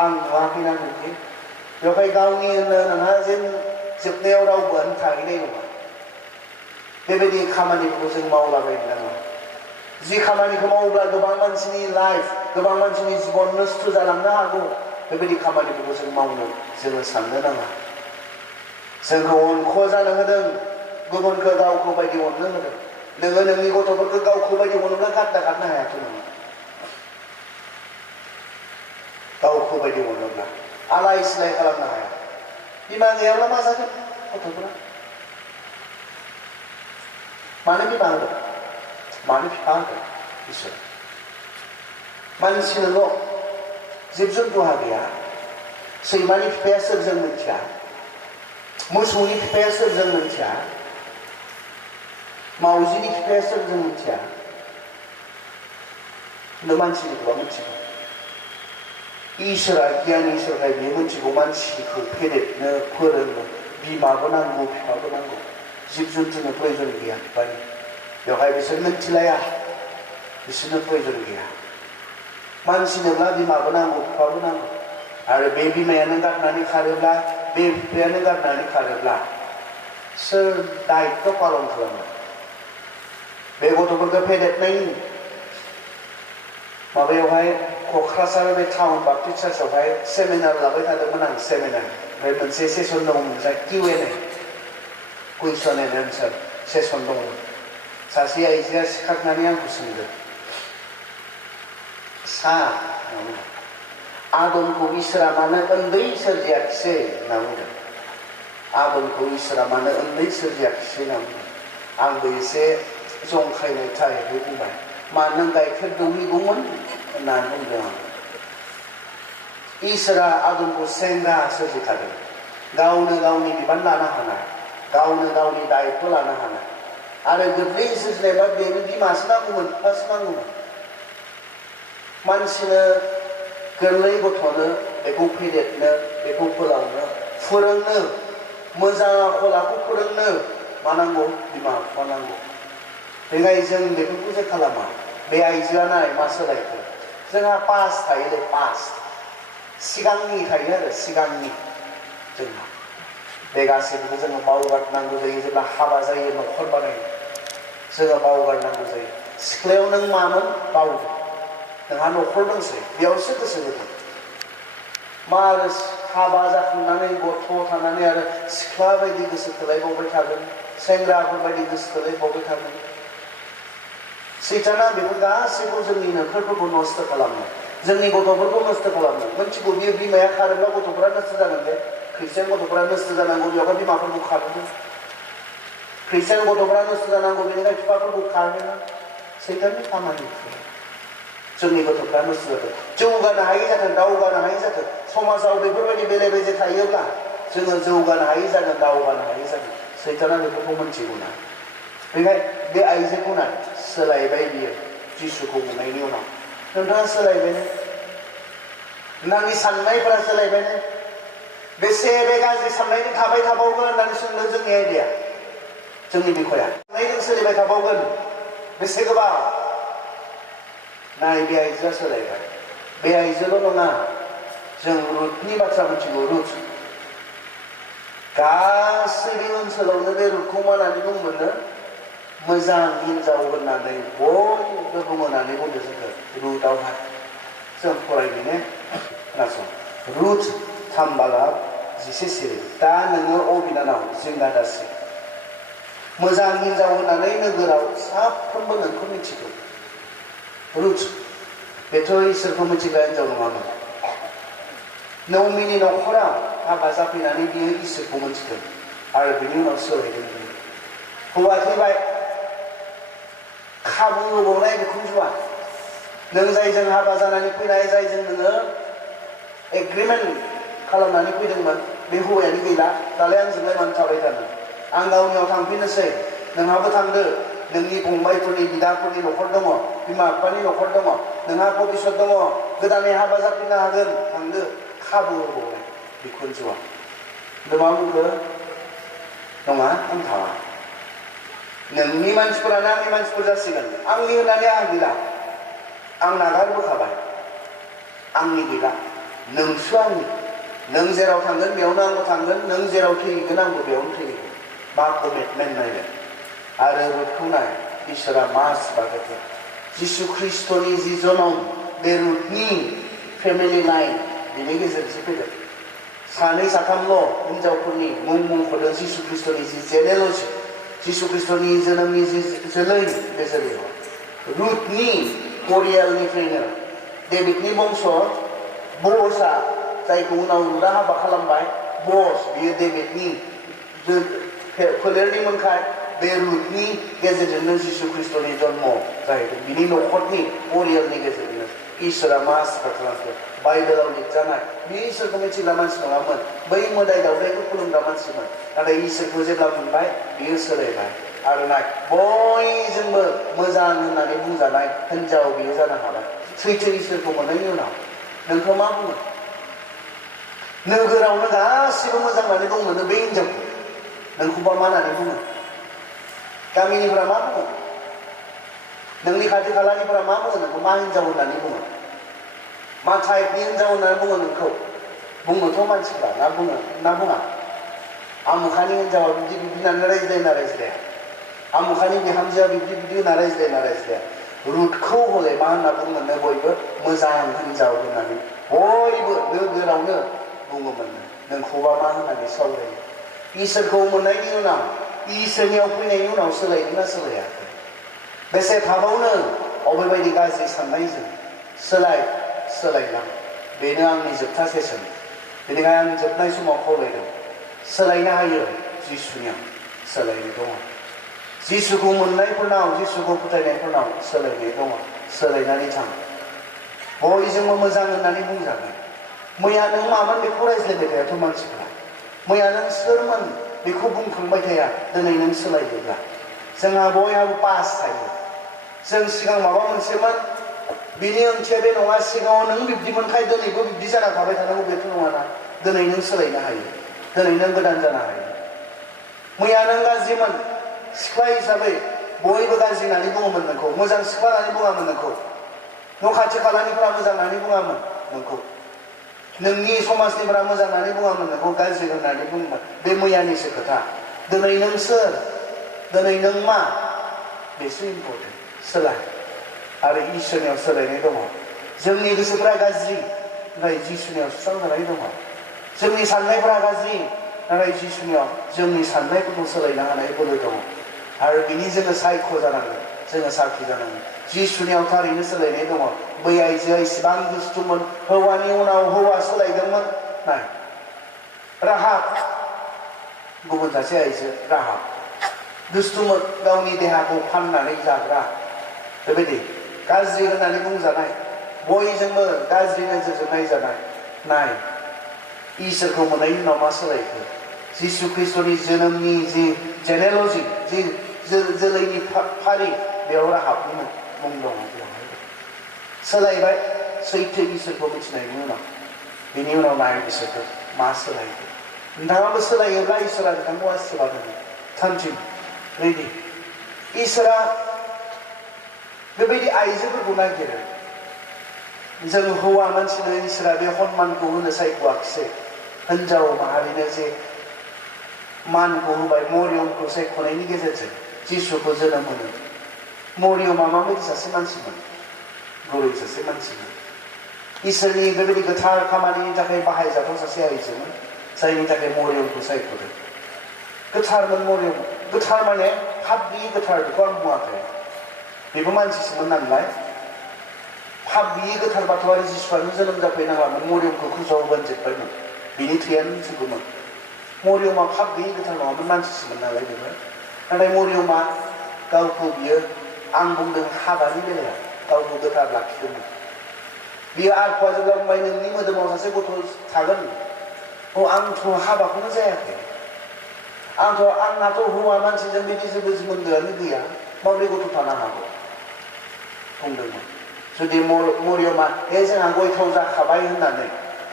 आं नुवाखैना नुवाखै बेवहाय गावनि होनो नोंहा जेन जोबनायाव रावबोआनो थाहैनाय नङा बेबायदि खामानिखौ जों मावलाबायनो नाङा जि खामानिखौ मावोब्ला गोबां मानसिनि लाइफ गोबां मानसिनि जिबन नस्थ' जालांनो हागौ बेबायदि खामानिफोरखौ जों मावनो जोङो साननो नाङा जोंखौ अनख' जानो होदों गुबुनखौ गावखौ बायदि अननो होदों नोङो नोंनि गथ'फोरखौ गावखौ बायदि अनोब्ला खारनो हायाथ' नोङो गावखौ बायदि अनोब्ला आलाय सिलाय खालामनो हाया बिमा गैयाब्ला मा जागोन गथ'फोरा मानो बिमा होदों मानो बिफा होदों इसोर मानसिनोल' जिब जुन्थुहा गैया सैमानि बिफाया सोरजों मिथिया मोसौनि बिफाया सोरजों मिथिया मावजिनि बिफाया सोरजों मिथिया नों मानसिनिखौबा मिथिगौ इसोरा गियान इसोरखाय बे मिथिगौ मानसिखौ फेदेरनो फोरोंनो बिमाबो नांगौ बिफाबो नांगौ जिब जुन्थुनो प्रयजन गैया बिफानि बेवहाय बिसोर मिथिलाया बिसोरनो प्रयजन गैया मानसिनोब्ला बिमाबो नांगौ बिफाबो नांगौ आरो बे बिमायानो गारनानै खारोब्ला बे बिफायानो गारनानै खारोब्ला सोर दायित्व पालन खालामो बे गथ'फोरखौ फेदेरनायनि माबायावहाय क'क्राझार बे टाउन बाप्टिस्ट चार्चआवहाय सेमिनार लाबाय थादोंमोन आं सेमिनार ओमफ्राय मोनसे सेसन दंमोन जा Q&A question and answer session दंमोन सासे आइजोआ सिखारनानै आंखौ सोंदों आदमखौ इसोरा मानो उन्दै सोरजियाखिसै होनना बुंदों आदमखौ इसोरा मानो उन्दै सोरजियाखिसै होनना बुंदों आंबो एसे जंखायनाय थाहैबाय बुंबाय मा नों गाइखेर दौहैगौमोन होननानै बुंदों आं इसोरा आदमखौ सेंग्रा सोरजिखादों गावनो गावनि बिबान लानो हानाय गावनो गावनि दायित्व लानो हानाय आरो गोरलै सोरजिनायबा बेनो बिमासो नांगौमोन बिफासो नांगौमोन मानसिनो गोरलै गथ'नो बेखौ फेदेरनो बेखौ फोलावनो फोरोंनो मोजां आखल आखु फोरोंनो मा नांगौ बिमा बिफा नांगौ बेखाय जों बेफोरखौ जे खालामा बे आइजोआ नाय मा सोलायखो जोंहा पास्ट थायोलै पास्ट सिगांनि थायो आरो सिगांनि जोंहा बे गासैबो जोङो बावगारनांगौ जायो जेब्ला हाबा जायो न'खर बानायो जोङो बावगारनांगौ जायो सिख्लायाव नों मामोन बावदो नोंहा न'खर दंसै बेयावसो गोसो होदों मा आरो हाबा जाखांनानै गथ' थानानै आरो सिख्ला बायदि गोसो थोलायबावबाय थागोन सेंग्राफोर बायदि गोसो थोलायबावबाय थागोन सैताना बेफोर गासैखौ जोंनि न'खरफोरखौ नस्थ' खालामो जोंनि गथ'फोरखौ नस्थ' खालामो मोनथिगौ बियो बिमाया खारोब्ला गथ'फोरा नस्थ' जागोन बे ख्रिस्टियान गथ'फोरा नस्थ' जानांगौ बेवहाय बिमाफोरखौ खारहोदों ख्रिस्टियान गथ'फोरा नस्थ' जानांगौ बेनिखाय बिफाफोरखौ खारहोदों सैताननि खामानि जोंनि गथ'फ्रा नस्थ' जाथों जौगानो हायै जाथों दावगानो हायै जाथों समाजाव बेफोरबायदि बेले बेजे थायोब्ला जोङो जौगानो हायै जागोन दावगानो हायै जागोन सैताना बेफोरखौ मोनथिगौ ना बेखाय बे आइजोखौ नाय सोलायबाय बियो जिसुखौ मोननायनि उनाव नोंथाङा सोलायबायनो नोंथांनि साननायफोरा सोलायबायनो बेसे बे गाज्रि साननायजों थाबाय थाबावगोन होननानै सोंदों जोंनि आयदाया जोंनि बिखया साननायजों सोलिबाय थाबावगोन बेसे गोबाव नाय बे आइजोआ सोलायबाय बे आइजोल' नङा जों रुथनि बाथ्रा मिथिगौ रुथ गासैबो ओनसोलावनो बे रुथखौ मा होननानै बुंमोननो मोजां हिनजाव होननानै बयबो बुंनानै बुंदों जोंखौ रुथआवहाय जों फरायनो खोनासं रुथ 3:10 दा नोङो अबिनानाव जिंगा दासि मोजां हिनजाव होननानै नोगोराव साफ्रोमबो नोंखौ मिथिगौ रुथ बेथ' इसोरखौ मिथिग्रा हिनजाव नङामोन नौमिनि न'खराव हाबा जाफैनानै बियो इसोरखौ मिथिदों आरो बिनि उनाव सोलायदों बियो हौवा थैबाय खाबु होबावनाय बिखुनजोआ नों जायजों हाबा जानानै फैनाय जायजों नोङो एग्रिमेन्ट खालामनानै फैदोंमोन बे हौवायानो गैला दालाय आंजोंलाय मानो थाबाय थानो आं गावनियाव थांफिननोसै नोंहाबो थांदो नोंनि फंबायफोरनि बिदाफोरनि न'खर दङ बिमा बिफानि न'खर दङ नोंहा भबिष्यत दङ गोदानै हाबा जाफिननो हागोन थांदो खाबु होबावनाय बिखुनजोआ मा बुंखो नङा आं थाङा नोंनि मानसिफोरानो आंनि मानसिफोर जासिगोन आंनि होननानै आं गैला आं नागारबोखाबाय आंनि गैला नोंसो आंनि नों जेराव थांगोन बेयावनो आंबो थांगोन नों जेराव थैगोन आंबो बेयावनो थैगोन मा कमिटमेन्ट नायगोन आरो रुथखौ नाय इसोरा मा सिफागोन जिसु ख्रिस्ट'नि जि जनम बे रुथनि फेमिलि लाइन बेनि गेजेरजों फैदों सानै साथामल' हिनजावफोरनि मुं मुंख'दों जिसु ख्रिस्ट'नि जि जेनेल'जि जिसु ख्रिस्ट'नि जोनोमनि जि जोलै बे जोलैयाव रुथनि परियालनिफ्रायनो डेभिडनि बंस' ब'सा जायखौ उनाव रुदा हाबा खालामबाय बस बियो डेभिडनि फोलेरनि मोनखाय बे रुथनि गेजेरजोंनो जिसु ख्रिस्टनि जन्म जाहैदों बिनि न'खरनि परियालनि गेजेरजोंनो इसोरा मा आसा खालामखो बाइबेलाव लिरजानाय बे इसोरखौ मिथिग्रा मानसि नङामोन बै मोदाय दावदायखौ खुलुमग्रा मानसिमोन नाथाय इसोरखौ जेब्ला मोनबाय बियो सोलायबाय आरो नाय बयजोंबो मोजां होननानै बुंजानाय हिनजाव बियो जानो हाबाय सैथो इसोरखौ मोननायनि उनाव नोंखौ मा बुङो नोगोरावनो गासिबो मोजां होननानै बुङो बे हिनजावखौ नोंखौबा मा होननानै बुङो गामिनिफ्रा मा बुङो नोंनि खाथि खालानिफ्रा मा बुङो नोंखौ मा हिनजाव होननानै बुङो मा टाइपनि हिनजाव होननानै बुङो नोंखौ बुङोथ' मानसिफ्रा ना बुङा आमुखानि हिनजावा बिदि बिदि होननानै रायज्लायना रायज्लाया आमुखानि बिहामजोआ बिदि बिदि होनना रायज्लायना रायज्लाया रुथखौ हले मा होनना बुङोनो बयबो मोजां हिनजाव होननानै बयबो नोगोरावनो बुङोमोन नोंखौबा मा होननानै सावरायो इसोरखौ मोननायनि उनाव इसोरनियाव फैनायनि उनाव सोलायदोंना सोलायाखै बेसे थाबावनो अबेबायदि गाज्रि साननायजों सोलायलां बेनो आंनि जोबथा सेसन बेनिखायनो आं जोबनाय समाव खावलायदों सोलायनो हायो जिसुनियाव सोलायनाय दङ जिसुखौ मोननायफोरनाव जिसुखौ फोथायनायफोरनाव सोलायनाय दङ सोलायनानै थां बयजोंबो मोजां होननानै बुंजागोन मैया नों मामोन बेखौ रायज्लायबाय थायाथ' मानसिफ्रा मैया नों सोरमोन बेखौ बुंखांबाय थाया दिनै नों सोलायोब्ला जोंहा बयहाबो पास थायो जों सिगां माबा मोनसेमोन बिनि ओंथिया बे नङा सिगाङाव नों बिब्दि मोनखाय दिनैबो बिब्दि जाना थाबाय थानांगौ बेथ' नङाना दिनै नों सोलायनो हायो दिनै नों गोदान जानो हायो मैया नों गाज्रिमोन सिख्ला हिसाबै बयबो गाज्रि होननानै बुङोमोन नोंखौ मोजां सिख्ला होननानै बुङामोन नोंखौ न' खाथि खालानिफ्रा मोजां होननानै बुङामोन नोंखौ नोंनि समाजनिफ्रा मोजां होननानै बुङामोन नोंखौ गाज्रि होननानै बुङोमोन बे मैयानिसो खोथा दिनै नों सोर दिनै नों मा बेसो इम्परटेन्ट सोलाय आरो इसोरनियाव सोलायनाय दङ जोंनि गोसोफ्रा गाज्रि नाथाय जिसुनियाव सुस्रांजानाय दङ जोंनि साननायफ्रा गाज्रि नाथाय जिसुनियाव जोंनि साननायफोरखौ सोलायनो हानाय बोलो दङ आरो बिनि जोङो सायख' जानांगोन जोङो साखि जानांगोन जिसुनियाव थारैनो सोलायनाय दङ बै आइजोआ इसिबां दुस्थुमोन हौवानि उनाव हौवा सोलायदोंमोन नाय राहाब गुबुन सासे आइजो राहाब दुस्थुमोन गावनि देहाखौ फाननानै जाग्रा बेबायदि गाज्रि होननानै बुंजानाय बयजोंबो गाज्रि नोजोरजों नायजानाय नाय इसोरखौ मोननायनि उनाव मा सोलायखो जिसु ख्रिस्टनि जोनोमनि जि जेनेल'जि जि जोलैनि फारि बेयाव राहाबनि मुं दङ बेवहाय सोलायबाय सैथो इसोरखौ मिथिनायनि उनाव बेनि उनाव नाय इसोरखौ मा सोलायखो नोंथाङाबो सोलायोब्ला इसोरा नोंथांखौ आशीर्बाद होगोन थामथिम रेडि इसोरा बेबायदि आइजोफोरखौ नागिरो जों हौवा मानसिनो इसोरा बे सन्मानखौ होनो सायख'आखिसै हिनजाव माहारिनो जे मानखौ होबाय मरियमखौ सायख'नायनि गेजेरजों जिसुखौ जोनोम होनो मरियमा माबायदि सासे मानसिमोन गुरै सासे मानसिमोन इसोरनि बेबायदि गोथार खामानिनि थाखाय बाहायजाथाव सासे आइजोमोन जायनि थाखाय मरियमखौ सायख'दों गोथारमोन मरियम गोथार माने पाप गैयि गोथार बेखौ आं बुङाखै बेबो मानसिसोमोन नालाय पाप गैयि गोथार बाथौआरि जिसुआनो जोनोम जाफैनाङामोन मरियमखौ क्रुसाव बोनजोबबायमोन बिनि थैयानो मिथिगौमोन मरियमा पाप गैयि गोथार नङामोन मानसिसोमोन नालाय बेबो नाथाय मरियमा गावखौ बियो आं बुंदों हाबानि बेलायाव गावखौ गोथार लाखिदोंमोन बियो आरफा जेब्ला बुंबाय नोंनि मोदोमाव सासे गथ' थागोन आंथ' हाबाखौनो जायाखै आंनाथ' हौवा मानसिजों बिदि जेबो सोमोन्दोआनो गैया माबोरै गथ' थानो हागौ बुंदोंमोन जुदि मरियमा जोंहा गय थाव जाखाबाय होननानै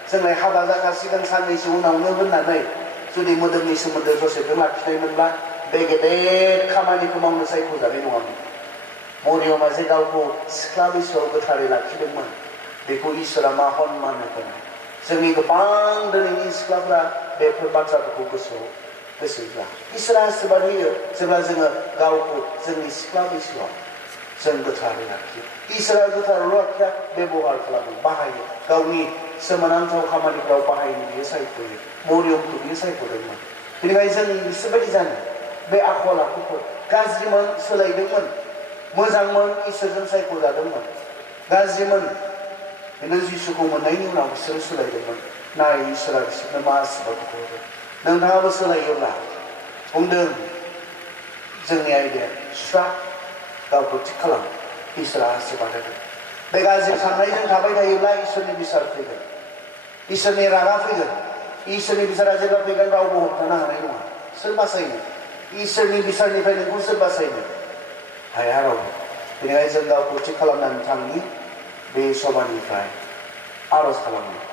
जोंलाय हाबा जाखासिगोन साननैसो उनावनो होननानै जुदि मोदोमनि सोमोन्दो जसेफजों लाखिनायमोनब्ला बे गेदेर खामानिखौ मावनो सायख'जानाय नङामोन मरियमा जे गावखौ सिख्ला बैसोआव गोथारै लाखिदोंमोन बेखौ इसोरा मा सन्मान होगोन जोंनि गोबां दिनैनि सिख्लाफ्रा बेफोर बाथ्राफोरखौ गोसोआव गोसोब्ला इसोरा आशीर्बाद होयो जेब्ला जोङो गावखौ जोंनि सिख्ला बैसोआव जों गोथारै लाखियो इसोरा गोथारल' लाखिया बेबहार खालामो बाहायो गावनि सोमोनांथाव खामानिफ्राव बाहायनो बियो सायख'यो मरियमखौ बियो सायख'दोंमोन बेनिखायनो जों बिसोरबायदि जानो बे आखल आखुफोर गाज्रिमोन सोलायदोंमोन मोजांमोन इसोरजों सायख'जादोंमोन गाज्रिमोन नों जिसुखौ मोननायनि उनाव बिसोरो सोलायदोंमोन नाय इसोरा बिसोरनो मा आशीर्बादखौ हरो नोंथाङाबो सोलायोब्ला बुंदों जोंनि आयदाया सुस्रा गावखौ थिग खालाम इसोरा आशीर्बाद होगोन बे गाज्रि साननायजों थाबाय थायोब्ला इसोरनि बिसार फैगोन इसोरनि रागा फैगोन इसोरनि बिसारा जेब्ला फैगोन रावबो होबथानो हानाय नङा सोर बासायनो इसोरनि बिसारनिफ्राय नोंखौ सोर बासायनो हाया रावबो बेनिखायनो जों गावखौ थिग खालामनानै थांनि बे सभानिफ्राय आरज खालामो